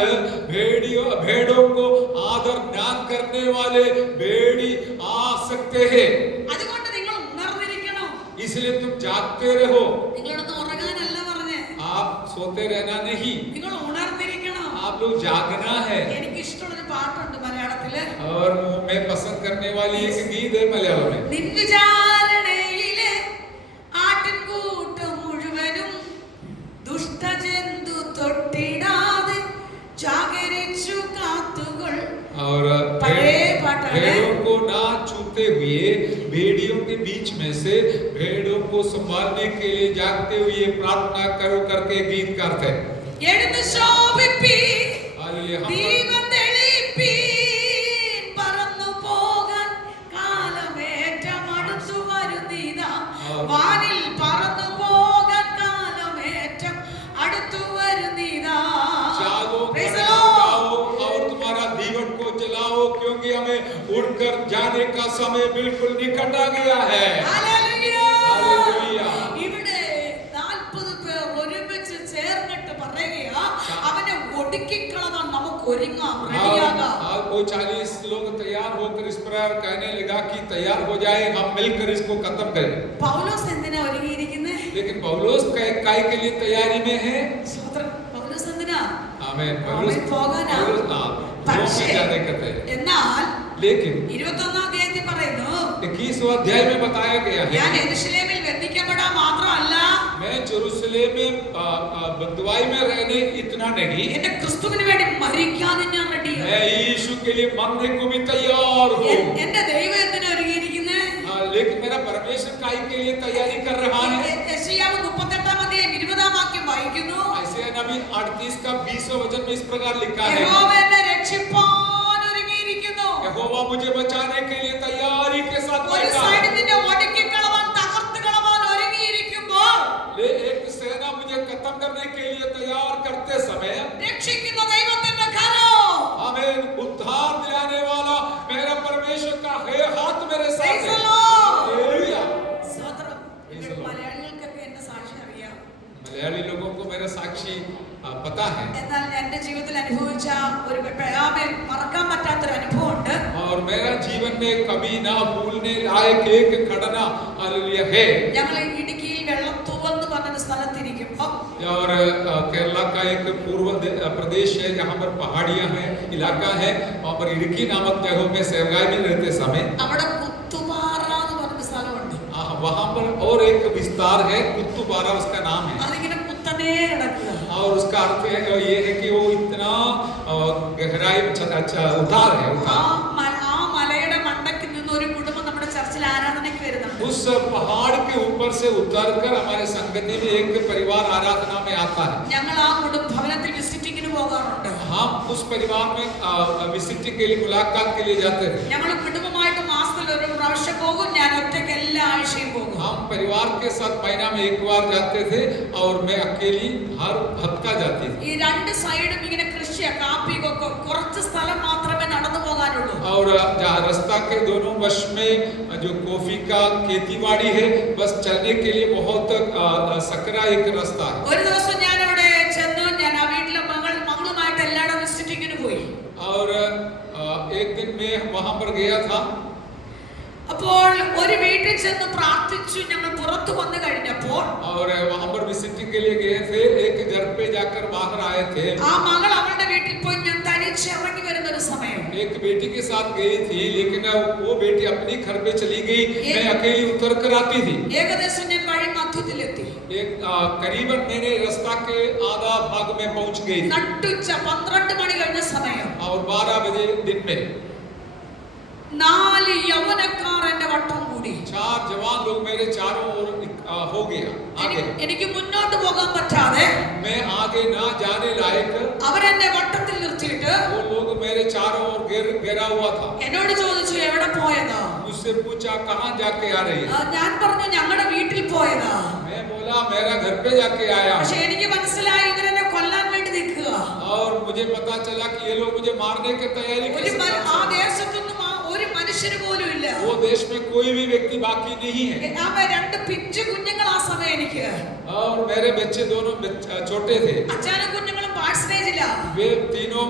भेड़ों को आदर न करने वाले भेड़ी आ सकते हैं। അതുകൊണ്ട് നിങ്ങൾ ഉണർന്നിരിക്കണം. इसलिए तुम जागते रहो. നിങ്ങളൊന്ന് ഉറങ്ങാനല്ല പറഞ്ഞേ. आप सोते रहना नहीं. നിങ്ങൾ ഉണർന്നിരിക്കണം. आप लोग जागना है. എനിക്ക് ഇഷ്ടമുള്ളൊരു പാട്ടുണ്ട് മലയാളത്തില്. और मैं पसंद करने वाली एक गीत है मलयालम में. നിൻവിചാരണയിലെ ആട്ടിൻകൂട്ടം മുഴുവനും ദുഷ്ടജന്തു തൊട്ടിടാതെ जागरिचु कातुगल और भेड़ों को ना छूते हुए भेड़ियों के बीच में से भेड़ों को संभालने के लिए जागते हुए प्रार्थना करो करके गीत करते हैं। എഴുന്ന് ശോഭിപ്പീൻ हालेलुया. ദീപം തെളിപ്പീൻ പറന്നു പോകാൻ കാലമേറ്റം അടുത്തു വരുന്നിതാ വാനിൽ പറന്നു പോകാൻ കാലമേറ്റം അടുത്തു വരുന്നിതാ. और तुम्हारा दीवन को जलाओ क्योंकि हमें उड़कर जाने का समय बिल्कुल निकट आ गया है. हालेलुया. हालेलुया. ഇവിടെ 40 പേർ ഒരുമിച്ച് ചേർന്നിട്ട് പറയുകയാ അവനെ ഒടുക്കിക്കളവാൻ നമുക്ക് ഒരുങ്ങാം, റെഡിയാകാം. कोई 40 लोग तैयार होकर इस प्रकार कहने लगा कि तैयार हो जाए, हम मिलकर इसको खत्म करें. പൗലോസ് എന്തിനാ ഒരുങ്ങിയിരിക്കുന്നത്? लेकिन पौलुस काय के लिए तैयारी में है? പൗലോസ് എന്തിനാ? आमीन. पौलुस പോകാനാ. പക്ഷേ എന്നാൽ लेकिन 21 അധ്യായത്തിൽ പറയുന്നു 21 अध्याय में बताया गया है ഞാൻ യെരൂശലേമിൽ ബന്ധിക്കപ്പെടാൻ മാത്രമല്ല मैं जेरूशलेम में बंधुआई में रहने इतना नहीं, എന്റെ ക്രിസ്തുവിന് വേണ്ടി മരിക്കാനും ഞാൻ റെഡിയാണ്. मैं यीशु के लिए मरने को भी तैयार हूँ. എന്റെ ദൈവം എന്തിനാ ഒരുങ്ങിയിരിക്കുന്നത്? लेकिन मेरा परमेश्वर काय के लिए तैयारी कर रहा है. യെശയ്യാവ് 38 അധ്യായം 20 വാക്യം വായിക്കുന്നു. ऐसे नबी 38 का 20 वचन में इस प्रकार लिखा है, യഹോവ എന്നെ രക്ഷിപ്പാൻ ഒരുങ്ങിയിരിക്കുന്നു. यहोवा मुझे बचाने के लिए तैयारी के साथ ഒരു बैठा സൈഡിൽ है. നിന്നെ ഒടുക്കിക്കളവാൻ തകർത്ത് കളവാൻ ഒരുങ്ങിയിരിക്കുമ്പോൾ एक सेना मुझे खत्म करने के लिए तैयार करते समय രക്ഷിക്കുന്ന ദൈവത്തിന്റെ കരം, हमें उद्धार दिलाने वाला मेरा परमेश्वर का है हाथ मेरे साथ Praise the है. Lord. हालेलुया. സ്തോത്രം. മലയാളികൾക്കൊക്കെ എന്റെ സാക്ഷി അറിയാം. मलयाली लोगों को मेरा साक्षी पता है. എന്നാൽ എന്റെ ജീവിതത്തിൽ അനുഭവിച്ച ഒരു മറക്കാൻ പറ്റാത്തൊരു അനുഭവം ഉണ്ട്. और मेरा जीवन में कभी ना भूलने लायक एक घटना हालेलुया है. ഞങ്ങൾ ഇടുക്കിയിൽ വെള്ളത്തൂവൽ എന്ന് പറഞ്ഞ സ്ഥലത്തിരിക്കുമ്പോൾ और केरला का एक पूर्व प्रदेश है जहाँ पर पहाड़ियाँ हैं, इलाका है. वहाँ पर इडुक्की नामक जगहों में सेवगाई में रहते समय അവിടെ കുത്തുപാറ എന്ന് പറഞ്ഞ സ്ഥലമുണ്ട്. वहाँ पर और एक विस्तार है, कुत्तुपारा उसका नाम है. അതിങ്ങനെ കുത്തനെ കിടക്കുക. और उसका अर्थ ये है कि वो इतना गहराई अच्छा उतार है. ആ മലയുടെ മണ്ടയ്ക്ക് നിന്ന് ഒരു കുടുംബം നമ്മുടെ ചർച്ചിൽ ആരാധനയ്ക്ക് വരുന്നുണ്ട്. उस पहाड़ के ऊपर से उतरकर हमारे संगति में एक परिवार आराधना में आता है. ഞങ്ങൾ ആ ഭവനത്തിൽ വിസിറ്റിങ്ങിന് പോകാറുണ്ട്. हम उस परिवार में विजिटिंग के लिए, मुलाकात के लिए जाते हैं. ഞങ്ങൾ കുടുംബമായിട്ട് മാസത്തിൽ ഒരു പ്രാവശ്യം പോകും. ഞാൻ ഒറ്റയ്ക്ക് എല്ലാ ആഴ്ചയും പോകും. हम परिवार के साथ महीना में एक बार जाते थे और मैं अकेली हर हफ्ता जाती थी. ഈ രണ്ട് സൈഡും ഇങ്ങനെ കൃഷിയാ, കാപ്പി കൊക്കോ, കുറച്ച് സ്ഥലം മാത്രമേ നടന്നു പോകാനുള്ളൂ. और जहाँ रास्ता के दोनों वश में जो कॉफी का खेतीबाड़ी है, बस चलने के लिए बहुत सकरा एक रास्ता है. ഒരു ദിവസം ഞാൻ അവിടെ ചെന്നു. ഞാൻ ആ വീട്ടിലെ മകളുമായിട്ട് എല്ലായിടും വിസിറ്റിങ്ങിന് പോയി. और एक दिन मैं वहां पर गया था. അപ്പോൾ ഒരു വീട്ടിൽ ചെന്ന് പ്രാർത്ഥിച്ചു. ഞങ്ങൾ പുറത്തു വന്നു കഴിഞ്ഞപ്പോൾ और वहां पर विजिटिंग के लिए गए थे. एक घर पे जाकर बाहर आए थे. ആ മകൾ അവളുടെ വീട്ടിൽ പോയി. ഞാൻ തനിച്ച് ഇറങ്ങി വരുന്ന ഒരു സമയം एक बेटी के साथ गई थी, लेकिन वो बेटी अपनी घर पे चली गई. मैं अकेली उतर कर आती थी. ഏകദേശം ഞാൻ വഴി മധ്യത്തിലെത്തി. एक करीबन मैंने रास्ता के आधा भाग में पहुंच गई. നട്ടുച്ച 12 മണി കഴിഞ്ഞ സമയം और 12 बजे दिन में 4 യൗവനക്കാർ എന്റെ വട്ടം കൂടി. 4 जवान लोग मेरे चारों ओर हो गया. आगे എനിക്ക് മുന്നോട്ട് പോകാൻ പറ്റാതെ मैं आगे ना जाने लायक അവരെന്നെ വട്ടത്തിൽ നിർത്തിയിട്ട് वो लोग मेरे चारों ओर घेरा हुआ था. എന്നോട് ചോദിച്ചു എവിടെ പോയതാ? मुझसे पूछा कहाँ जाके आ रही है. ഞാൻ പറഞ്ഞു ഞങ്ങളുടെ വീട്ടിൽ പോയതാ. मैं बोला मेरा घर पे जाके आया. പക്ഷെ എനിക്ക് മനസ്സിലായി ഇവരെന്നെ കൊല്ലാൻ വേണ്ടി നിൽക്കുക. और मुझे पता चला कि ये लोग मुझे मारने की तैयारी कर ആ ദേശത്തൊന്നും ഒരു മനുഷ്യന് പോലും ഇല്ല. वो देश में कोई भी व्यक्ति बाकी नहीं है. അവൻ രണ്ട് പിഞ്ചു കുഞ്ഞുങ്ങൾ ആ സമയം എനിക്ക്. और मेरे बच्चे दोनों छोटे थे. അച്ഛനും കുഞ്ഞുങ്ങളും പാഴ്സനേജില്ല. वे तीनों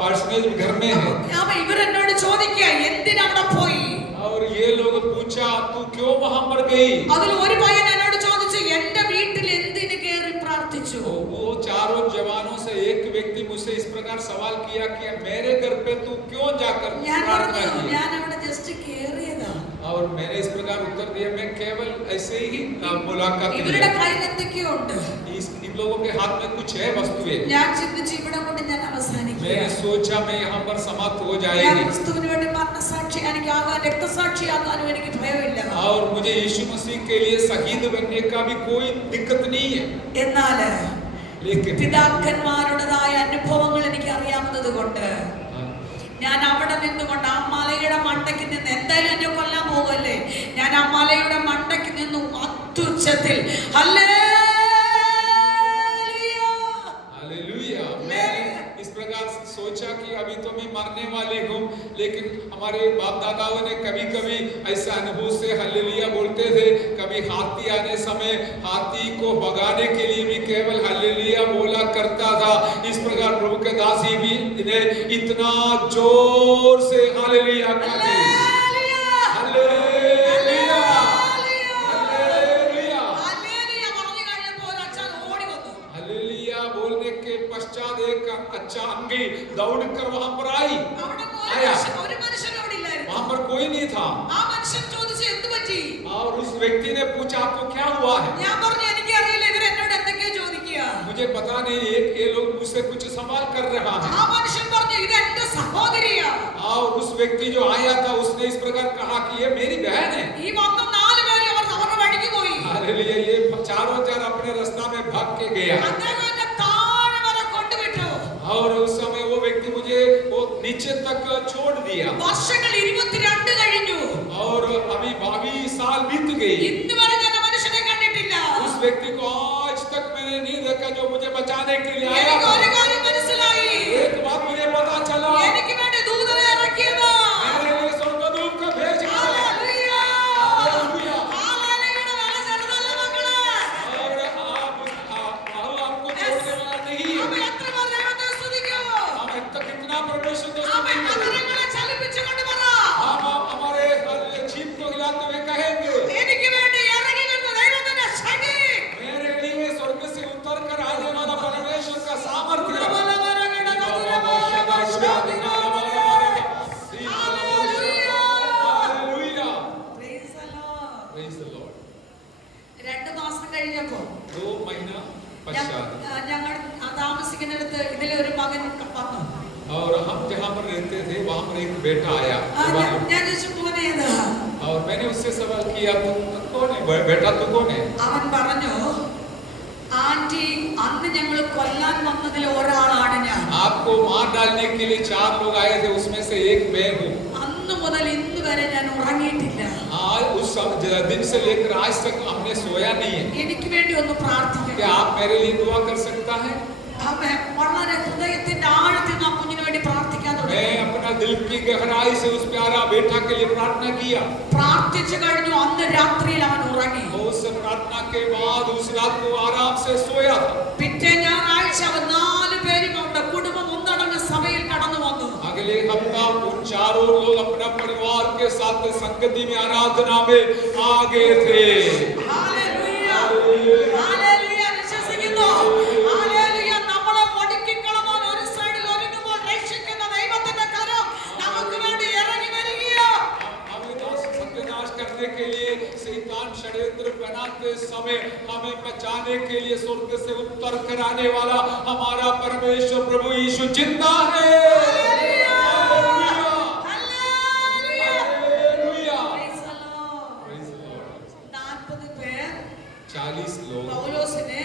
पार्सनेज घर में हैं. അവൻ ഇവരെന്നോട് ചോദിക്കുക എന്തിനാ അവിടെ പോയി? और ये लोग पूछा तू क्यों वहां पर गई? അതിൽ ഒരു പയ്യൻ എന്നോട് ചോദിച്ചു എന്റെ വീട്ടിൽ എന്തിനു കേറി പ്രാർത്ഥിച്ചു? वो चारों जवानों से एक व्यक्ति मुझसे इस प्रकार सवाल किया कि मेरे घर पे तू क्यों जाकर प्रार्थना की? ഞാൻ അവിടെ ജസ്റ്റ് കേറിയതാ. और मैंने इस प्रकार उत्तर दिया मैं केवल ऐसे ही मुलाकात की. ഇവരുടെ കയ്യിൽ എന്തൊക്കെയോ ഉണ്ട്. इन लोगों के हाथ में कुछ है वस्तुएं. ഞാൻ ചിന്തിച്ചു ഇവിടെ കൊണ്ട് ഞാൻ അവസാനിക്കും. मैंने सोचा मैं यहाँ पर समाप्त हो ഞാൻ जाएगी. ക്രിസ്തുവിന് വേണ്ടി മരണസാക്ഷിയാകാൻ രക്തസാക്ഷിയാകാനും എനിക്ക് ഭയമില്ല. और मुझे यीशु मसीह के लिए शहीद बनने का भी कोई दिक्कत नहीं है. എന്നാൽ लेकिन പിതാക്കന്മാരുടേതായ അനുഭവങ്ങൾ എനിക്ക് അറിയാവുന്നത് കൊണ്ട് ഞാൻ അവിടെ നിന്നുകൊണ്ട് ആ മലയുടെ മണ്ടയ്ക്ക് നിന്ന് എന്തായാലും എന്നെ കൊല്ലാൻ പോകുമല്ലേ, ഞാൻ ആ മലയുടെ മണ്ടയ്ക്ക് നിന്നു അത്യുച്ചത്തിൽ हालेलुया. मैंने इस प्रकार सोचा कि अभी तो मैं मरने वाले हूँ, लेकिन हमारे बाप दादाओं ने कभी कभी ऐसा अनुभव से हालेलुया बोलते थे. कभी हाथी आने समय हाथी को भगाने के लिए भी केवल हालेलुया बोला करता था. इस प्रकार प्रभु के दास ही भी इन्हें इतना जोर से हालेलुया कहते हैं. हालेलुया हालेलुया हालेलुया बोलने के पश्चात एक अच्छा अंगी दौड़कर वहां पर आई. वहां पर कोई नहीं था. और उस व्यक्ति ने पूछा आपको क्या हुआ है? मुझे पता नहीं ये लोग मुझसे कुछ सवाल कर रहा है. और उस व्यक्ति जो आया था उसने इस प्रकार कहा कि ये मेरी बहन है. हालेलुया. ये चारों चार अपने रास्ता में भाग के गया. और उस समय वो व्यक्ति मुझे वो नीचे तक छोड़ दिया. और अभी 22 साल बीत गई. उस व्यक्ति को आज तक मैंने नहीं देखा जो मुझे बचाने के लिए आया. एक बात मुझे पता चला मेरे लिए स्वर्गदूत को भेज दिया. और आपको छोड़ने वाला नहीं है. कितना परमेश्वर को हम हमारे जीप को हिलाते हुए कहेंगे मेरे लिए स्वर्ग से उतर कर आने वाला परमेश्वर का सामर्थ्य. हालेलुया. Praise the Lord. 2 മാസം കഴിഞ്ഞപ്പോ 2 महीना पश्चात ഞങ്ങൾ താമസിക്കുന്നിടത്ത് ഇതിലെ ഒരു മകൻ വന്നു. और हम जहाँ पर रहते थे वहाँ पर एक बेटा आया. ഞാൻ ചോദിച്ചു മോനെ ഏതാ? और मैंने उससे सवाल किया तू कौन है बेटा, तू कौन है? അവൻ പറഞ്ഞു ആന്റി അന്ന് ഞങ്ങൾ കൊല്ലാൻ വന്നതിൽ ഒരാളാണ് ഞാൻ. आपको मार डालने के लिए 4 लोग आए थे उसमें से एक मैं हूँ. അന്ന് മുതൽ ഇന്ന് വരെ ഞാൻ ഉറങ്ങിയിട്ടില്ല. आज उस दिन से लेकर आज तक हमने सोया नहीं है. എനിക്ക് വേണ്ടി ഒന്ന് പ്രാർത്ഥിക്കണം. क्या आप मेरे लिए दुआ कर सकता है? അവൻ വളരെ ഹൃദയത്തിന്റെ ആഴത്തിൽ ആ കുഞ്ഞിന് വേണ്ടി പ്രാർത്ഥിക്കാൻ തുടങ്ങി. मैं अपना दिल की गहराई से उस प्यारा बेटा के लिए प्रार्थना किया. പ്രാർത്ഥിച്ചു കഴിഞ്ഞു. അന്ന് രാത്രിയിൽ അവൻ ഉറങ്ങി. उस प्रार्थना के बाद उस रात को आराम से सोया था. പിറ്റേ ഞായറാഴ്ച അവൻ 4 പേരും അവരുടെ കുടുംബം ഒന്നടങ്ക സഭയിൽ കടന്നു വന്നു. अगले हफ्ता उन चारों लोग अपना परिवार के साथ संगति में आराधना में आ गए थे. Hallelujah hallelujah. വിശ്വസിക്കുന്നു. हालेलुया. നമ്മളെ ഒടുക്കിക്കളവാൻ ഒരു സൈഡിൽ ഒരുങ്ങുമ്പോൾ രക്ഷിക്കുന്ന ദൈവത്തിന്റെ കരം നമുക്ക് വേണ്ടി ഇറങ്ങി വരികയോ. हमें सत्यानाश करने के लिए शैतान षड्यंत्र बनाते समय हमें बचाने के लिए स्वर्ग से उतर कर आने वाला हमारा परमेश्वर प्रभु यीशु जिंदा है. Hallelujah hallelujah. Praise the Lord. Praise the Lord. 40 പേർ 40 लोग പൗലോസിനെ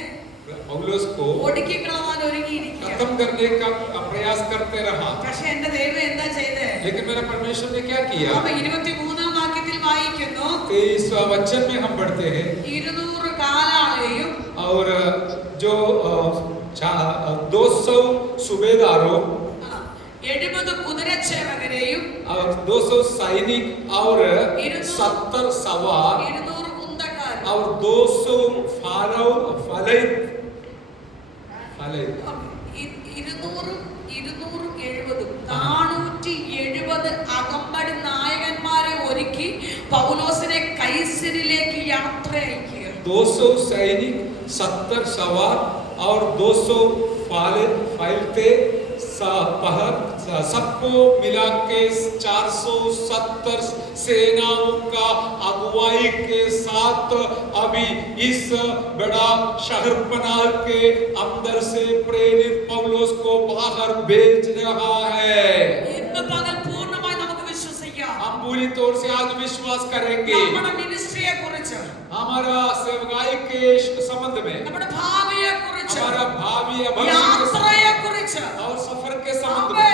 पौलुस को ഒടുക്കിക്കളവാൻ ഒരുങ്ങിയിരിക്കുക. खत्म करने का प्रयास करते रहा. പക്ഷേ എന്റെ ദൈവം എന്താ ചെയ്തേ? लेकिन मेरा परमेश्वर ने क्या किया? അവ 23-ാം വാക്യത്തിൽ വായിക്കുന്നു. इस वचन में हम पढ़ते हैं 200 കാലാളെയും और जो 200 सूबेदारों 70 കുതിരച്ചേവകരെയും 200 सैनिक और 70 सवार 200 കുന്തക്കാരും और 200 फलैत 470 അകമ്പടി നായകന്മാരെ ഒരുക്കി പൗലോസിനെ കൈസരിലേക്ക് യാത്ര അയക്കുക. 200 सैनिक 70 सवार और 200 फलते सबको मिला के 470 सेनाओं का अगुवाई के साथ अभी इस बड़ा शहर पनाह के अंदर से प्रेरित पौलुस को बाहर भेज रहा है. ഇന്ന് പകൽ പൂർണ്ണമായി നമുക്ക് വിശ്വസിക്കാം. हम पूरी तौर से आज विश्वास करेंगे നമ്മുടെ മിനിസ്ട്രിയെ കുറിച്ച്, हमारा सेवकाई के संबंध में, നമ്മുടെ ഭാവിയെ കുറിച്ച്, हमारा भावी യാത്രയെ കുറിച്ച് और सफर के संबंध में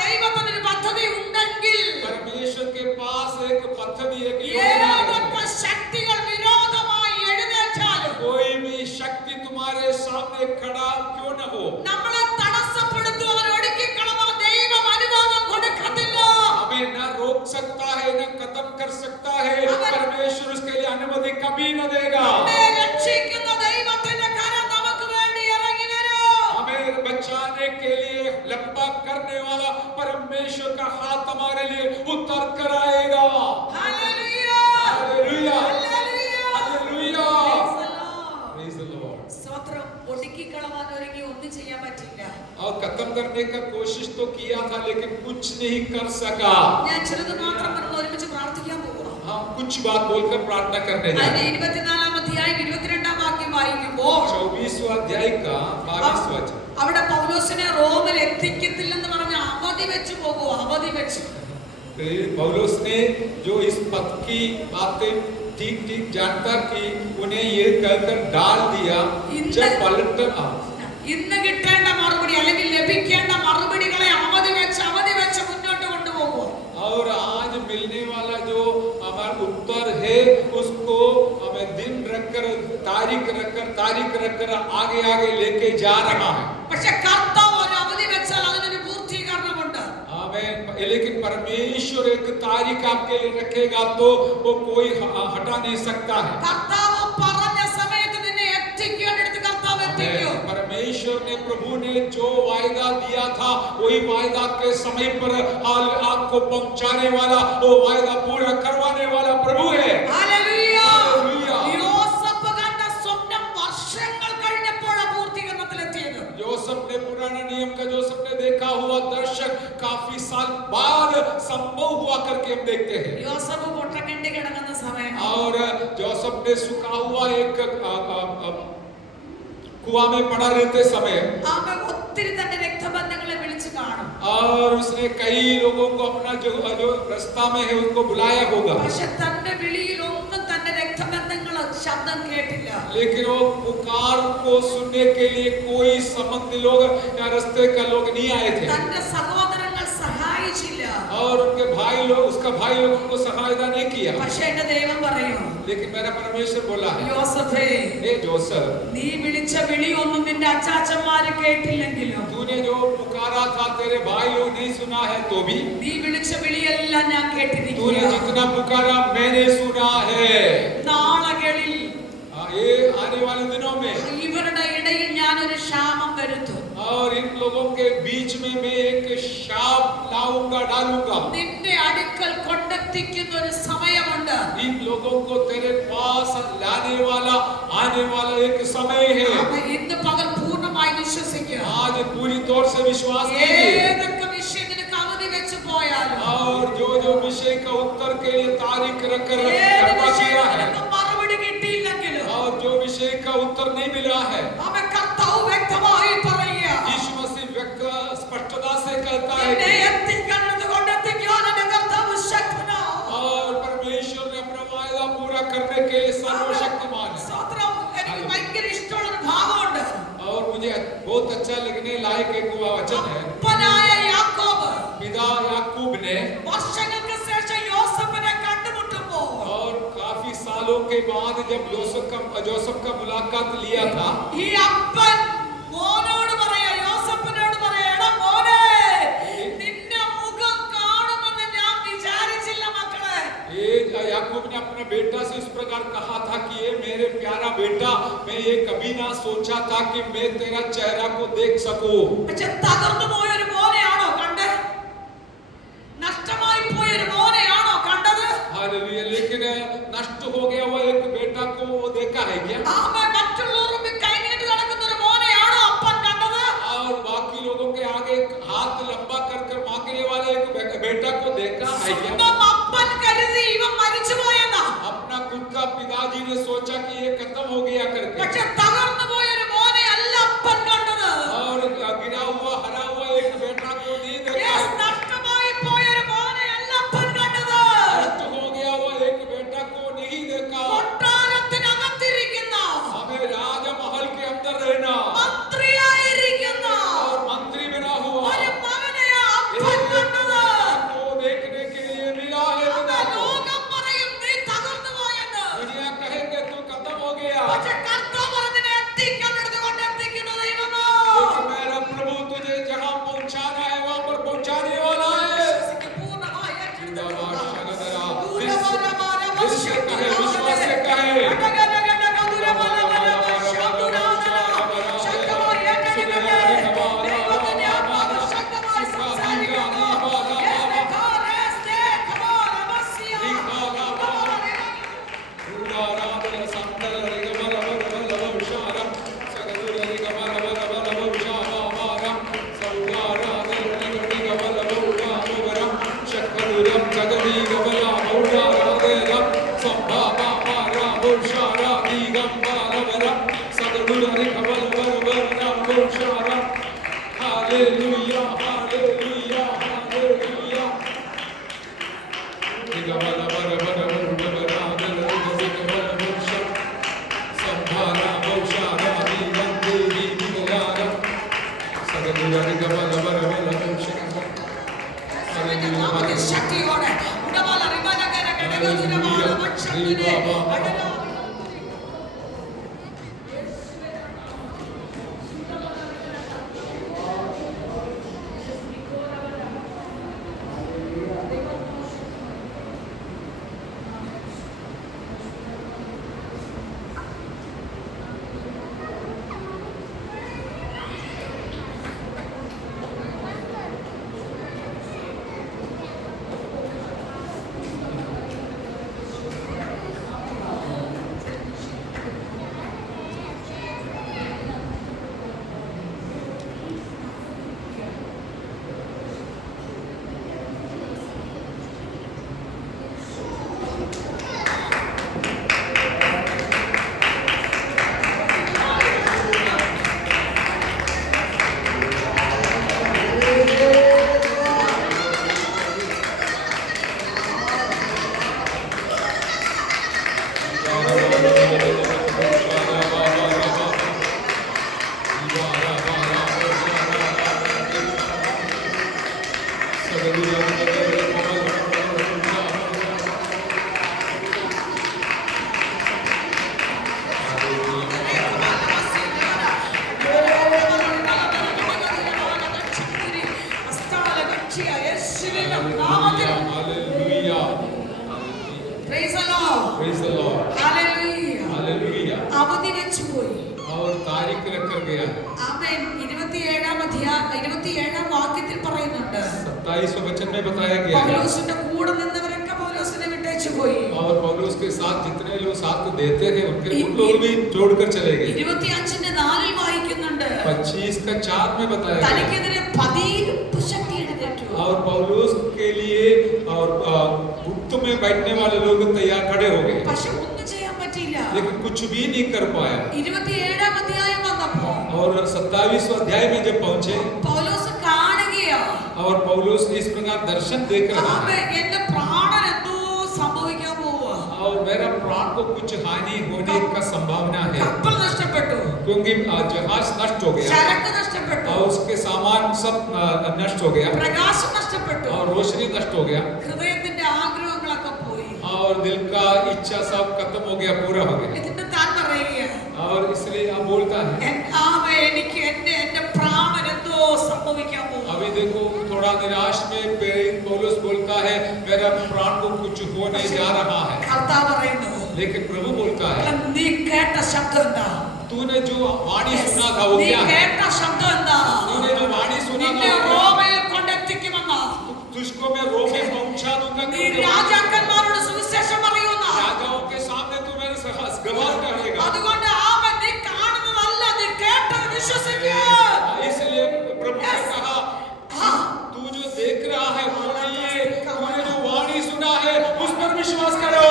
ദൈവത്തിന് ഒരു പദ്ധതി ഉണ്ടെങ്കിൽ परमेश्वर के पास एक पद्धति, एक योजना है. ഏതൊക്കെ ശക്തികൾ വിരോധമായി എഴുന്നേറ്റാലും कोई भी शक्ति तुम्हारे सामने खड़ा क्यों न हो, നമ്മളെ തടസ്സപ്പെടുത്തുവാൻ ഒടുക്കിക്കളവാൻ ദൈവം അനുവാദം കൊടുക്കത്തില്ല. हमें न रोक सकता है, न खत्म कर सकता है. परमेश्वर उसके लिए अनुमति कभी न देगा. നമ്മെ രക്ഷിക്കുന്ന ദൈവത്തിന്റെ കരം നമുക്ക് വേണ്ടി ഇറങ്ങി വരും. हमें बचाने के लिए लंबा करने वाला परमेश्वर का हाथ हमारे लिए उतर कर आएगा. Hallelujah, hallelujah, hallelujah, hallelujah. Praise the Lord. Praise the Lord. സ്തോത്രം. ഒടുക്കിക്കളവാൻ ഒരുങ്ങി ഒന്നും ചെയ്യാൻ പറ്റില്ല. और खत्म करने का कोशिश तो किया था लेकिन कुछ नहीं कर सका. ഞാൻ ചിലത് മാത്രം പറഞ്ഞ് ഒരുമിച്ച് പ്രാർത്ഥിക്കാൻ പോകുക. हम कुछ बात बोलकर प्रार्थना करने जा അതിന്റെ रहे हैं. 24 അധ്യായം 22 വാക്യം വായിക്കുമ്പോൾ 24वां अध्याय का 22वां वचन. അവിടെ പൗലോസിനെ റോമിൽ എത്തിക്കത്തില്ലെന്ന് പറഞ്ഞ് അവധി വെച്ച് പോകുമോ? അവധി വെച്ച് पौलुस ने जो इस पद की बातें ठीक ठीक जानता कि उन्हें ये कहकर डाल दिया. जब पलटन ഇന്ന് കിട്ടേണ്ട മറുപടി അല്ലെങ്കിൽ ലഭിക്കേണ്ട മറുപടികളെ അവധി വെച്ച് മുന്നോട്ട് കൊണ്ടുപോകുമോ? और आज मिलने वाला जो हमारा उत्तर है उसको हमें दिन रखकर तारीख रखकर आगे आगे लेके जा रहा है. പക്ഷെ കർത്താവ് ഒരു അവധി വെച്ചാൽ അതിനൊരു പൂർത്തീകരണമുണ്ട്. आमीन. लेकिन परमेश्वर एक तारीख आपके लिए रखेगा तो वो कोई हटा नहीं सकता है. കർത്താവ് പറഞ്ഞ സമയത്ത് നിന്നെ എത്തിക്കേണ്ടടുത്ത് കർത്താവ് എത്തിക്കും. परमेश्वर ने प्रभु ने जो वायदा दिया था वही वायदा के समय पर आपको पहुंचाने वाला, वो वायदा पूरा करवाने वाला प्रभु है. ഹല്ലേലൂയ. ഹല്ലേലൂയ. യോസഫ് കണ്ട സ്വപ്നം വർഷങ്ങൾ കഴിഞ്ഞപ്പോഴാണ് പൂർത്തീകരണത്തിലെത്തിയത്. जोसेफ ने पुराना नियम का जोसेफ ने देखा हुआ दर्शक काफी साल बाद संभव हुआ करके हम देखते हैं. യോസഫ് പൊട്ടക്കെട്ടി കിടക്കുന്ന സമയം और जोसेफ ने सूखा हुआ एक कुआं में पड़ा रहते समय അവൻ ഒത്തിരി തന്റെ രക്തബന്ധങ്ങളെ വിളിച്ചു കാണും. और उसने कई लोगों को अपना जो रास्ता में है उनको बुलाया होगा. പക്ഷെ തന്റെ വിളിയിലൊന്നും തന്റെ രക്തബന്ധങ്ങളെ ശബ്ദം കേട്ടില്ല. लेकिन वो पुकार को सुनने के लिए कोई संबंधी लोग या रास्ते का लोग नहीं आए थे. തന്റെ സഹോദരങ്ങൾ സഹായിച്ചില്ല. और उनके भाई लोग, उसका भाई लोग उनको सहायता नहीं किया. പക്ഷെ എന്റെ ദൈവം പറയും, लेकिन मेरा परमेश्वर बोला है, യോസഫേ, हे जोसेफ, നീ വിളിച്ച വിളിയൊന്നും നിന്റെ അച്ചാച്ചന്മാര് കേട്ടില്ലെങ്കിലും तूने जो पुकारा था तेरे भाई लोग नहीं सुना है तो भी നീ വിളിച്ച വിളിയെല്ലാം ഞാൻ तूने കേട്ടിരിക്കുന്നു. जितना पुकारा मैंने सुना है. നാളകളിൽ ये आने वाले दिनों में ഇവരുടെ ഇടയിൽ ഞാനൊരു ക്ഷാമം വരുത്തും. और इन लोगों के बीच में मैं एक शाप लाऊंगा, डालूंगा. നിന്റെ അടുക്കൽ കൊണ്ടെത്തിക്കുന്ന ഒരു സമയമുണ്ട്. इन लोगों को तेरे पास लाने वाला, आने वाला एक समय है. അവൻ ഇന്ന് പകൽ പൂർണ്ണമായി വിശ്വസിക്കുക. आज पूरी तौर से विश्वास कीजिए. ഏതൊക്കെ വിഷയം നിനക്ക് അവധി വെച്ച് പോയാലും, और जो जो विषय का उत्तर के लिए तारीख रखकर ഏത് लंबा किया വിഷയം है നിനക്ക് മറുപടി കിട്ടിയില്ലെങ്കിലും और जो विषय का उत्तर नहीं मिला है, അവൻ കർത്താവ് വ്യക്തമായി പറയുക, यीशु मसीह व्यक्त स्पष्टता से कहता है നിന്നെ कि എത്തിക്കേണ്ടത് കൊണ്ടെത്തിക്കാൻ എന്റെ കർത്താവ് ശക്തനാണ്. और परमेश्वर ने अपना वायदा पूरा करने के लिए सर्वशक्तिमान है. സ്തോത്രം. എനിക്ക് ഭയങ്കര ഇഷ്ടമുള്ള ഒരു ഭാഗമുണ്ട്. और मुझे बहुत अच्छा लगने लायक एक वचन है. അപ്പനായ യാക്കോബ് पिता याकूब ने വർഷങ്ങൾക്ക് ശേഷം യോസഫിനെ കണ്ടുമുട്ടുമ്പോൾ और काफी सालों के बाद जब जोसेफ का मुलाकात लिया था, ഈ അപ്പൻ മോനോട് പറയാ, യോസഫിനോട് പറയാ, എടാ മോനെ, നീ सको। പക്ഷെ തകർന്നു പോയ ഒരു മോനെയാണോ കണ്ടത്? നഷ്ടമായി പോയ ഒരു മോനെയാണോ കണ്ടത്? हालेलुया। लेकिन नष्ट हो गया हुआ एक बेटा को देखा है क्या? ആമേൻ. മറ്റുള്ളവരുടെ മുമ്പിൽ കൈനീട്ടി നടക്കുന്ന ഒരു മോനെയാണോ അപ്പൻ കണ്ടത്? और बाकी लोगों के आगे हाथ लंबा कर कर मांगने वाला एक बेटा को देखा है क्या? സ്വന്തം അപ്പൻ കരുതി ഇവൻ മരിച്ചു പോയെന്നാ. अपना खुद का पिताजी ने सोचा कि ये खत्म हो गया करके, പക്ഷെ തകർന്നു പോയ ഒരു മോനെ അല്ല അപ്പൻ കണ്ടത്. और गिरा हुआ हरा हुआ एक बेटा को नहीं देखा। നഷ്ടമായി പോയ ഒരു മോനെ അല്ല അപ്പൻ കണ്ടത്. नष्ट हो गया हुआ एक बेटा को नहीं देखा। കൊട്ടാരത്തിനകത്തിരിക്കുന്ന हमें राजमहल के अंदर रहना മന്ത്രിയായിരിക്കുന്ന और मंत्री बना हुआ ഒരു മകനെയാ അപ്പൻ കണ്ടത്. को देखने के लिए मिला है पिता को। ലോകം പറയും നീ തകർന്നു പോയെന്ന്. दुनिया कहेंगे तू खत्म हो गया, പക്ഷെ കർത്താവ് അതിനെ എത്തിക്കേണ്ടത് കൊണ്ട് എത്തിക്കുന്ന ദൈവമോ. लेकिन मेरा प्रभु तुझे जहां पहुंचाना है वहां पर पहुंचाने वाला है। പൂർണ്ണമായി ഏറ്റെടുത്തിട്ടുള്ള दिल से कहे, विश्वास से कहे। Hallelujah, hallelujah, hallelujah. ശക്തിയോടെ അവധി വെച്ചു പോയി. और तारीख रख कर गया। ആമേൻ. 27-ാം വാക്യത്തിൽ പറയുന്നുണ്ട് 27 वचन में बताया गया है। പൗലോസിന്റെ കൂടെ നിന്നവരൊക്കെ പൗലോസിനെ വിട്ടേച്ചു പോയി. और पौलुस के साथ जितने लोग साथ देते थे उनके उन लोग भी छोड़कर चले गए। 25-4 വായിക്കുന്നുണ്ട് 25 का 4 में बताया गया। തനിക്കെതിരെ പതിയിരുപ്പ് ശക്തി എഴുന്നേറ്റു. और पौलुस के लिए और गुप्त में बैठने वाले लोग तैयार खड़े हो गए, പക്ഷെ ഒന്നും ചെയ്യാൻ പറ്റിയില്ല. लेकिन कुछ भी नहीं कर पाया। 27-ാം അധ്യായം വന്നപ്പോ और 27वां अध्याय में जब पहुंचे പൗലോസ് കാണുകയാ. और पौलुस इस प्रकार दर्शन देख रहा है ആമേൻ. എന്റെ പ്രാണൻ എന്തോ സംഭവിക്കാൻ പോവാ. और मेरा प्राण को कुछ हानि होने का संभावना है, കപ്പൽ നഷ്ടപ്പെട്ടു, क्योंकि जहाज नष्ट हो गया ചരക്ക് നഷ്ടപ്പെട്ടു, और उसके सामान सब नष्ट हो गया പ്രകാശം നഷ്ടപ്പെട്ടു, और रोशनी नष्ट हो गया ഹൃദയത്തിന്റെ ആഗ്രഹങ്ങളൊക്കെ പോയി. और दिल का इच्छा सब खत्म हो गया, पूरा हो गया। എന്നിട്ട് താൻ പറയുക, और इसलिए आप बोलता है എനിക്ക് എന്റെ പ്രാണൻ എന്തോ സംഭവിക്കാൻ പോവാ. अभी देखो थोड़ा निराश में पौलुस बोलता है मेरा प्राण को कुछ होने जा रहा है, കർത്താവ് പറയുന്നു, लेकिन प्रभु बोलता है നീ കേട്ട ശബ്ദം എന്താ? तूने जो वाणी सुना था वो क्या है? तूने जो वाणी सुना था तुझको मैं रोम में पहुंचा दूंगा। राजाओं के सामने तू मेरे साथ गवाह करेगा। इसलिए प्रभु ने कहा तू जो देख रहा है वो नहीं है, तूने जो वाणी सुना है उस पर विश्वास करो।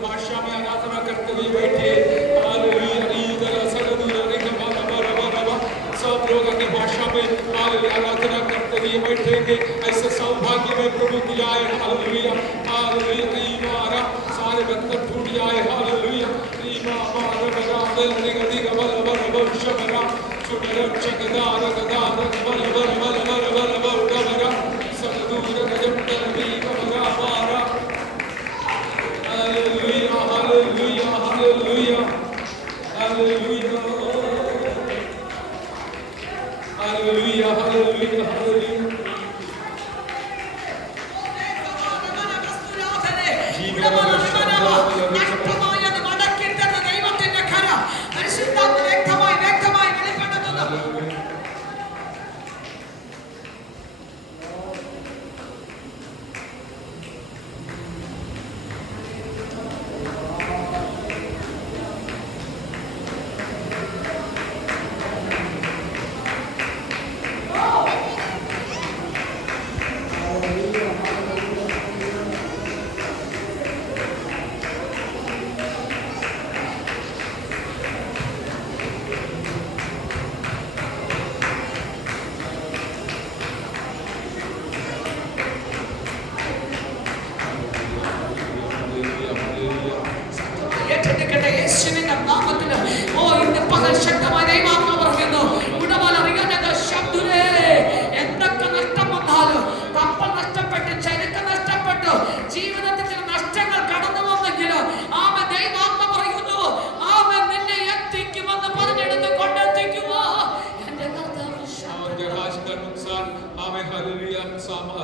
भाषा में आराधना करते हुए बैठे। सब लोग अन्य भाषा में आराधना करते हुए बैठेंगे। ऐसे सौभाग्य में प्रभु दिया है। Hallelujah hallelujah. सारे बंधन टूट जाए। Hallelujah Hallelujah, hallelujah, hallelujah.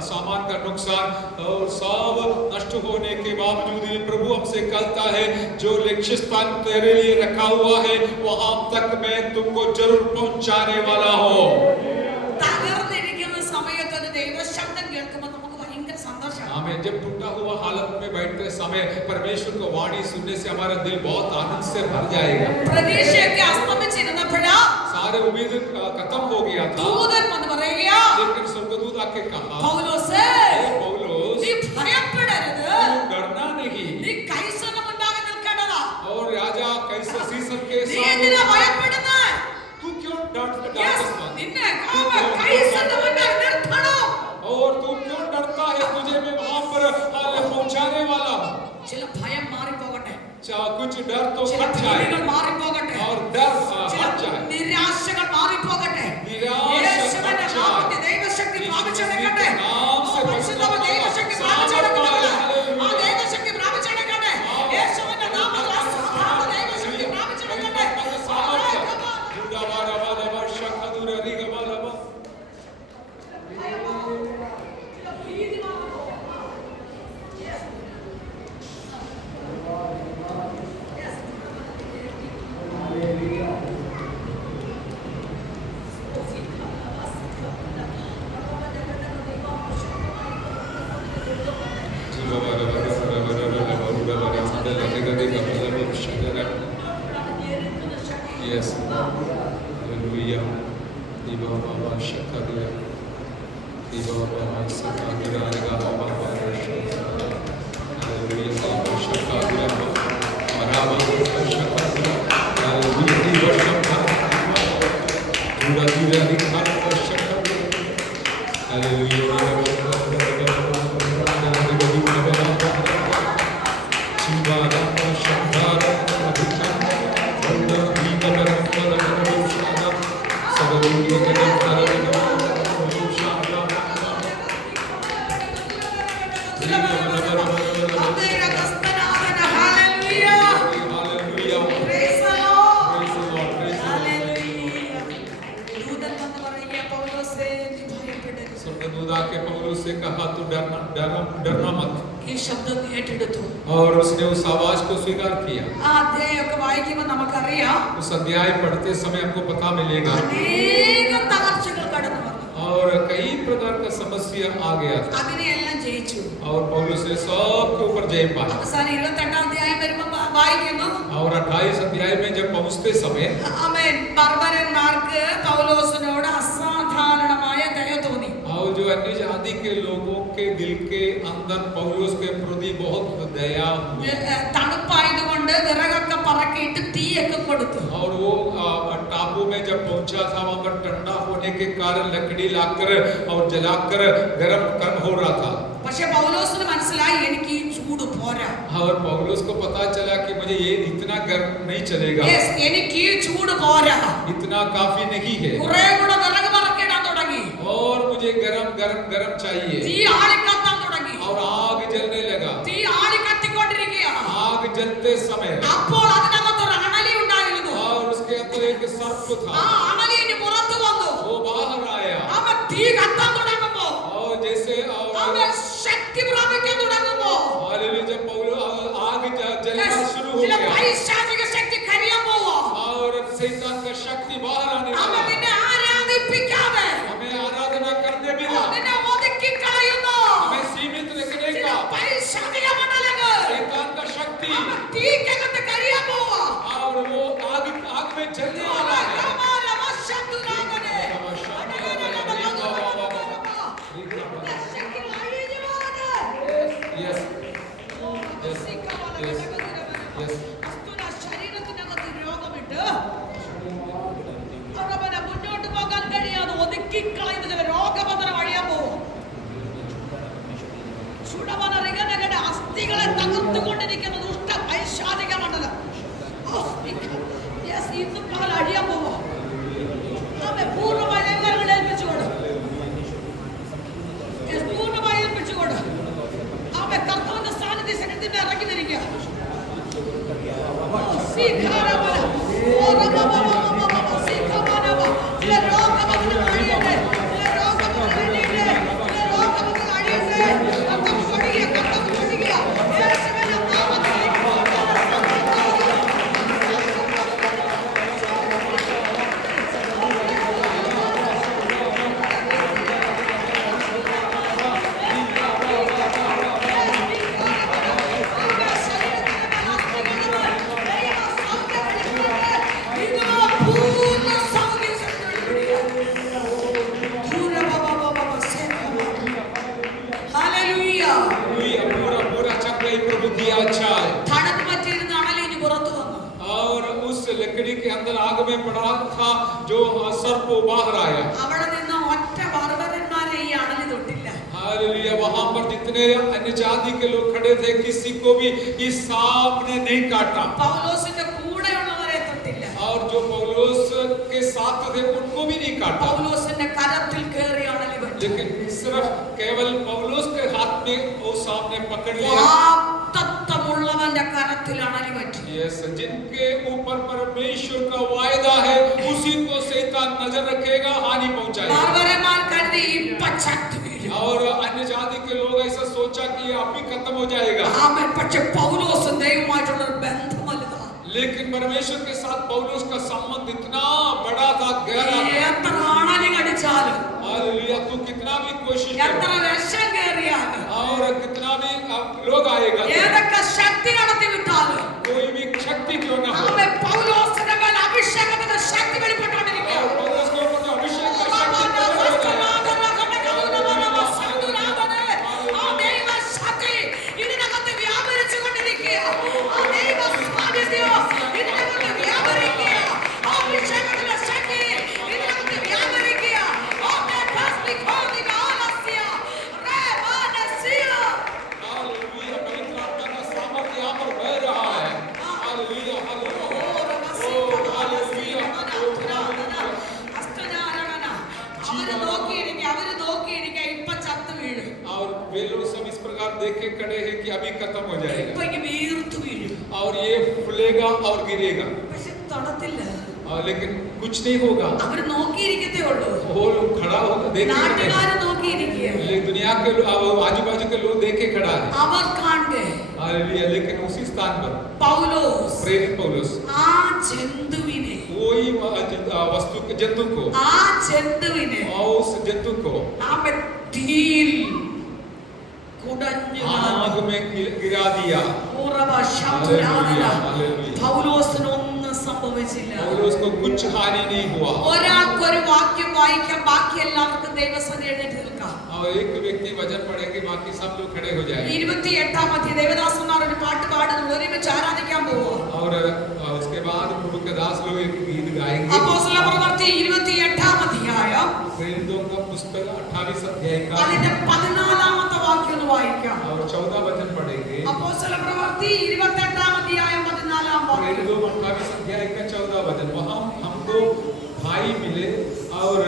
सामान का नुकसान और सब नष्ट होने के बावजूद प्रभु हमसे कहता है जो लक्ष्य स्थान तेरे लिए रखा हुआ है वहां तक मैं तुमको जरूर पहुंचाने वाला हूं। हमें जब टूटा हुआ हालत में बैठते समय परमेश्वर को वाणी सुनने से हमारा दिल बहुत आनंद से भर जाएगा। सारे उम्मीद खत्म हो गया था लेकिन स्वर्गदूत आके कहा पौलुस डरना नहीं और राजा कैसर सीसर के सामने तू क्यों डरता और तू क्यों डरता है तुझे मैं वहां पर पहुंचाने वाला हूं। कुछ डर तो हट जाए और डर हट जाए निराशा Yes. Hallelujah. Diba Baba Shakadura. Diba Baba Sakadura. Baba Shakadura. Hallelujah. Baba Shakadura. Maraba Shakadura. Hallelujah. Diba Shakadura. Dura Dura Shakadura. Hallelujah. डरना मत। ഈ ശബ്ദം ഏറ്റെടുത്തു. और उसने उस आवाज को स्वीकार किया। ആ അധ്യായമൊക്കെ വായിക്കുമ്പോൾ നമുക്കറിയാം उस अध्याय पढ़ते समय हमको पता मिलेगा അനേകം തകർച്ചകൾ കടന്നു വന്നു. और कई प्रकार का समस्या आ गया था അതിനെയെല്ലാം ജയിച്ചു. और पौलुस ने सबके ऊपर जय पाया। അവസാനം 28 അധ്യായം വരുമ്പോൾ വായിക്കുന്നു, और 28 अध्याय में जब पहुंचते समय ആമേൻ, ബർബരന്മാർക്ക് പൗലോസിനോട് അസാധാരണമായ ദയ തോന്നി. और जो अन्य जाति के लोगों के दिल के अंदर पौलुस के प्रति बहुत दया हुई। തണുപ്പായതുകൊണ്ട് വിറകൊക്കെ പറക്കിയിട്ട് തീയൊക്കെ കൊടുത്തു. और वो टापू में जब पहुंचा था वहां पर ठंडा होने के कारण लकड़ी लाकर और जलाकर गर्म हो रहा था। പക്ഷെ പൗലോസിന് മനസ്സിലായി എനിക്ക് ഈ ചൂട് പോരാ. और पौलुस को पता चला कि मुझे ये इतना गर्म नहीं चलेगा। Yes, എനിക്ക് ഈ ചൂട് പോരാ. इतना काफी नहीं है കുറെ കൂടെ വിറക് പറക്കിടാൻ തുടങ്ങി. और मुझे गरम गरम गरम चाहिए। തീ ആളിക്കത്താൻ തുടങ്ങി. और आग जलने लगा। തീ ആളിക്കത്തിക്കൊണ്ടിരിക്കുക. आग जलते समय അപ്പോൾ അതിനകത്തൊരു അണലി ഉണ്ടായിരുന്നു. और उसके अंदर एक सर्प ആ था। അണലി ഇനി പുറത്തു വന്നു. वो बाहर आया അവൻ തീ കത്താൻ തുടങ്ങുമ്പോ, और जैसे അവൻ ശക്തി പ്രാപിക്കാൻ തുടങ്ങുമ്പോ, हालेलुया जब आग जलना शुरू हो ചില गया പൈശാചിക ശക്തി കരിയാൻ പോവാ. और शैतान का शक्ति बाहर आने അവൻ लगा। നിന്നെ ആരാധിപ്പിക്കാതെ हमें आराधना करने बिना നിന്നെ ഒതുക്കിക്കളയുന്നു. हमें सीमित रखने ചില का പൈശാചിക മണ്ഡലങ്ങൾ शैतान का शक्ति അവൻ തീക്കകത്ത് കരിയാൻ പോവാ. और वो आग में जलने वाला है। Yes. Yes. Yes. Yes. ശരീരത്തിനകത്ത് രോഗമിട്ട് അവനെ മുന്നോട്ട് പോകാൻ കഴിയാതെ ഒതുക്കിക്കളയുന്ന ചില രോഗബന്ധനം അഴിയാൻ പോകും. ചുടമനറികനകടെ അസ്ഥികളെ തകർത്തുകൊണ്ടിരിക്കുന്ന ദുഷ്ട പൈശാചിക മണ്ഡലം ഇന്ന് പകൽ അഴിയാൻ പോവാ. അവൻ പൂർണ്ണമായി എല്ലാവരും ഏൽപ്പിച്ചുകൊണ്ട് പൂർണ്ണമായി ഏൽപ്പിച്ചുകൊണ്ട് അവൻ കർത്താവിന്റെ സാന്നിധ്യ ശക്തിന്റെ ഇറങ്ങി തിരിക്കുക. पूरा चक्र ही प्रभु दिया अच्छा है। തണുപ്പ് പറ്റിയിരുന്ന അണലി ഇനി പുറത്തു വന്നു. और उस लकड़ी के अंदर आग में पड़ा था जो सर्प बाहर आया। അവിടെ നിന്ന് ഒറ്റ ബർബരന്മാരെ ഈ അണലി തൊട്ടില്ല. हालेलुया वहां पर जितने अन्य जाति के लोग खड़े थे किसी को भी इस सांप ने नहीं काटा। പൗലോസിന്റെ കൂടെയുള്ളവരെ തൊട്ടില്ല. और जो पौलुस के साथ थे उनको भी नहीं काटा। പൗലോസിന്റെ കരത്തിൽ കേറി അണലി പറ്റി. लेकिन सिर्फ केवल पौलुस के हाथ में वो सांप ने पकड़ लिया। വാഗ്ദത്തമുള്ളവന്റെ കരത്തിൽ അണലി പറ്റി. यस, जिनके ऊपर परमेश्वर का वायदा है उसी को शैतान नजर रखेगा, हानि पहुंचाएगा। ബർബരന്മാർ കരുതി ഇപ്പ ചത്തു വീഴും. और अन्य जाति के लोग ऐसा सोचा कि ये अभी खत्म हो जाएगा। ആമേൻ. പക്ഷെ പൗലോസ് ദൈവമായിട്ടുള്ള ഒരു ബന്ധം വലുതാ. लेकिन परमेश्वर के साथ पौलुस का संबंध इतना बड़ा था, गहरा था। എത്ര അണലി കടിച്ചാലും, हालेलुया तू कितना भी कोशिश എത്ര कर വിഷം കേറിയാലും, और कितना भी लोग आएगा, ഏതൊക്കെ ശക്തി കടത്തി വിട്ടാലും, कोई भी शक्ति क्यों ना हो, ആമേൻ, പൗലോസിന്റെ മേൽ അഭിഷേകത്തിന്റെ ശക്തി വെളിപ്പെട്ടുകൊണ്ടിരിക്കുക. और पौलुस के ऊपर जो अभिषेक का शक्ति प्रकट हो रहा है। ഇതിനകത്ത് വ്യാപരിച്ചുകൊണ്ടിരിക്കുക. ആ ദൈവ സാന്നിധ്യം ഇതിനകത്ത് വ്യാപരിക്കുക. ആ അഭിഷേകത്തിന്റെ ശക്തി ഇതിനകത്ത് വ്യാപരിക്കുക. ഓക്കേ പാസ്മിക്കോദിക ആലസ്യ റേവാനസിയ. हालेलुया पवित्र आत्मा का सामर्थ्य यहाँ पर बह रहा है। हालेलुया हालेलुया അവര് നോക്കിയിരിക്കുക ഇപ്പൊ ചത്തു വീഴും. और वे लोग सब इस प्रकार देख के खड़े हैं कि अभी खत्म हो जाएगा ഇപ്പൊ വീർത്തു വീഴും. और ये फूलेगा और गिरेगा। പക്ഷെ തൊടത്തില്ല. लेकिन कुछ नहीं होगा। അവര് നോക്കിയിരിക്കത്തേ ഉള്ളൂ. वो लोग खड़ा होकर देख रहे हैं। നാട്ടുകാര് നോക്കിയിരിക്കുക. दुनिया के आजू बाजू के लोग देखे खड़ा है। അവർ കാണെ. हालेलुया। लेकिन उसी स्थान पर പൗലോസ്, प्रेरित पौलुस ആ ജന്തുവിനെ, वही वस्तु के जंतु को, ആ ജന്തുവിനെ, उस जंतु को അവൻ തീയിൽ കുടഞ്ഞു आग में गिरा दिया। പൗലോസിന് ഒന്നും സംഭവിച്ചില്ല. पौलुस को कुछ हानि नहीं हुआ। ഒരാൾക്കൊരു വാക്യം വായിക്കാം, ബാക്കി എല്ലാവർക്കും ദൈവസന്നിധിയിൽ എഴുന്നേറ്റ് നിൽക്കാം. और एक व्यक्ति वचन पढ़ेंगे, बाकी सब लोग खड़े हो जाएंगे। 28 അധ്യായം ദേവദാസന്മാർ ഒരു പാട്ട് പാടുന്നു, ഒരുമിച്ച് ആരാധിക്കാൻ പോവാ. और उसके बाद प्रभु के दास लोग एक गीत गाएंगे। അപ്പോസ്തലപ്രവൃത്തി 28 അധ്യായം प्रेरितों का पुस्तक 28 अध्याय का അതിന്റെ 14ാമത്തെ വാക്യം ഒന്ന് വായിക്കാം. और 14 वचन पढ़ेंगे। അപ്പോസ്തലപ്രവൃത്തി 28 അധ്യായം 14ാം വാക്യം. प्रेरितों 28 अध्याय का 14 वचन। वहां हमको भाई मिले और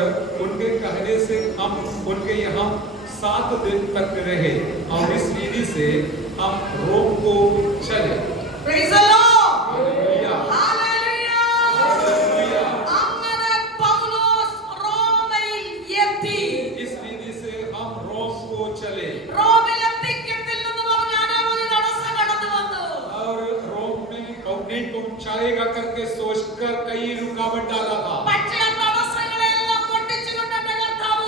उनके कहने से हम उनके यहाँ 7 दिन तक रहे और इस विधि से हम रोम को चले। Praise the Lord. Hallelujah. Hallelujah. Hallelujah. അങ്ങനെ പൗലോസ് റോമയിൽ എത്തി. इस विधि से हम रोम को चले റോമിൽ എത്തിക്കത്തില്ലെന്ന് പറഞ്ഞ് അനവധി തടസ്സം കടന്നു വന്നു. और रोम में नहीं पहुंचाएगा करके सोचकर कई रुकावट डाला था। പക്ഷേ ആ തടസ്സങ്ങളെല്ലാം പൊട്ടിച്ചുകൊണ്ട് എന്റെ കർത്താവ്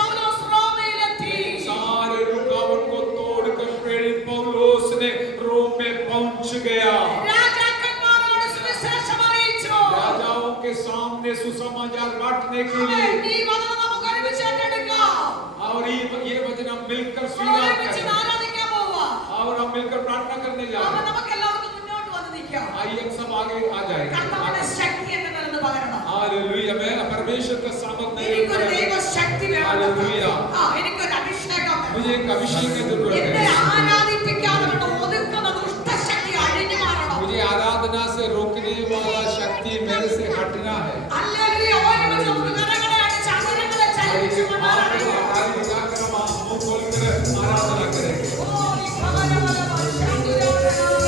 പൗലോസ് റോമയിൽ എത്തി. सारे रुकावट को तोड़कर प्रेरित पौलुस ने रोम में पहुंच गया। രാജാക്കന്മാരോട് സുവിശേഷം അറിയിച്ചു. राजाओं के सामने सुसमाचार बांटने के लिए ഈ വചനം നമുക്ക് ഒരുമിച്ച് ഏറ്റെടുക്കാം. और ये वचन हम मिलकर स्वीकार ഒരുമിച്ച് करें ആരാധിക്കാൻ പോവാ. और हम मिलकर प्रार्थना करने जा അപ്പോൾ रहे हैं। നമുക്ക് എല്ലാവർക്കും മുന്നോട്ട് വന്ന് നിൽക്കാം. आइए हम सब आगे आ जाएंगे। കർത്താവിന്റെ ശക്തി എന്നെ നിന്ന് പകരണം. हालेलुया। मैं परमेश्वर का सामर्थ എനിക്കൊരു ദൈവശക്തി വേണം. हालेलुया। എനിക്കൊരു അഭിഷേകം വേണം. मुझे एक अभिषेक की जरूरत എന്നെ है। ആരാധിപ്പിക്കാതെ കൊണ്ട് ഒതുക്കുന്ന ദുഷ്ടശക്തി അഴിഞ്ഞു മാറണം. मुझे आराधना से रोकने वाला शक्ति मेरे से हटना है। ഹല്ലേലൂയ. ഒരുമിച്ച് നമുക്ക് കരങ്ങളെ അടിച്ച് അതിരങ്ങളെ ചലിപ്പിച്ചുകൊണ്ട് ആരാധിക്കാം. आराधना करेंगे। ഓ, ഈ കമലമലമ ശാന്തിരാമനായ.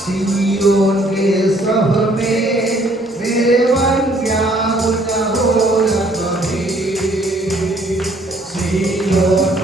सिय्योन के सब में मेरे मन क्या न हो न कभी। सिय्योन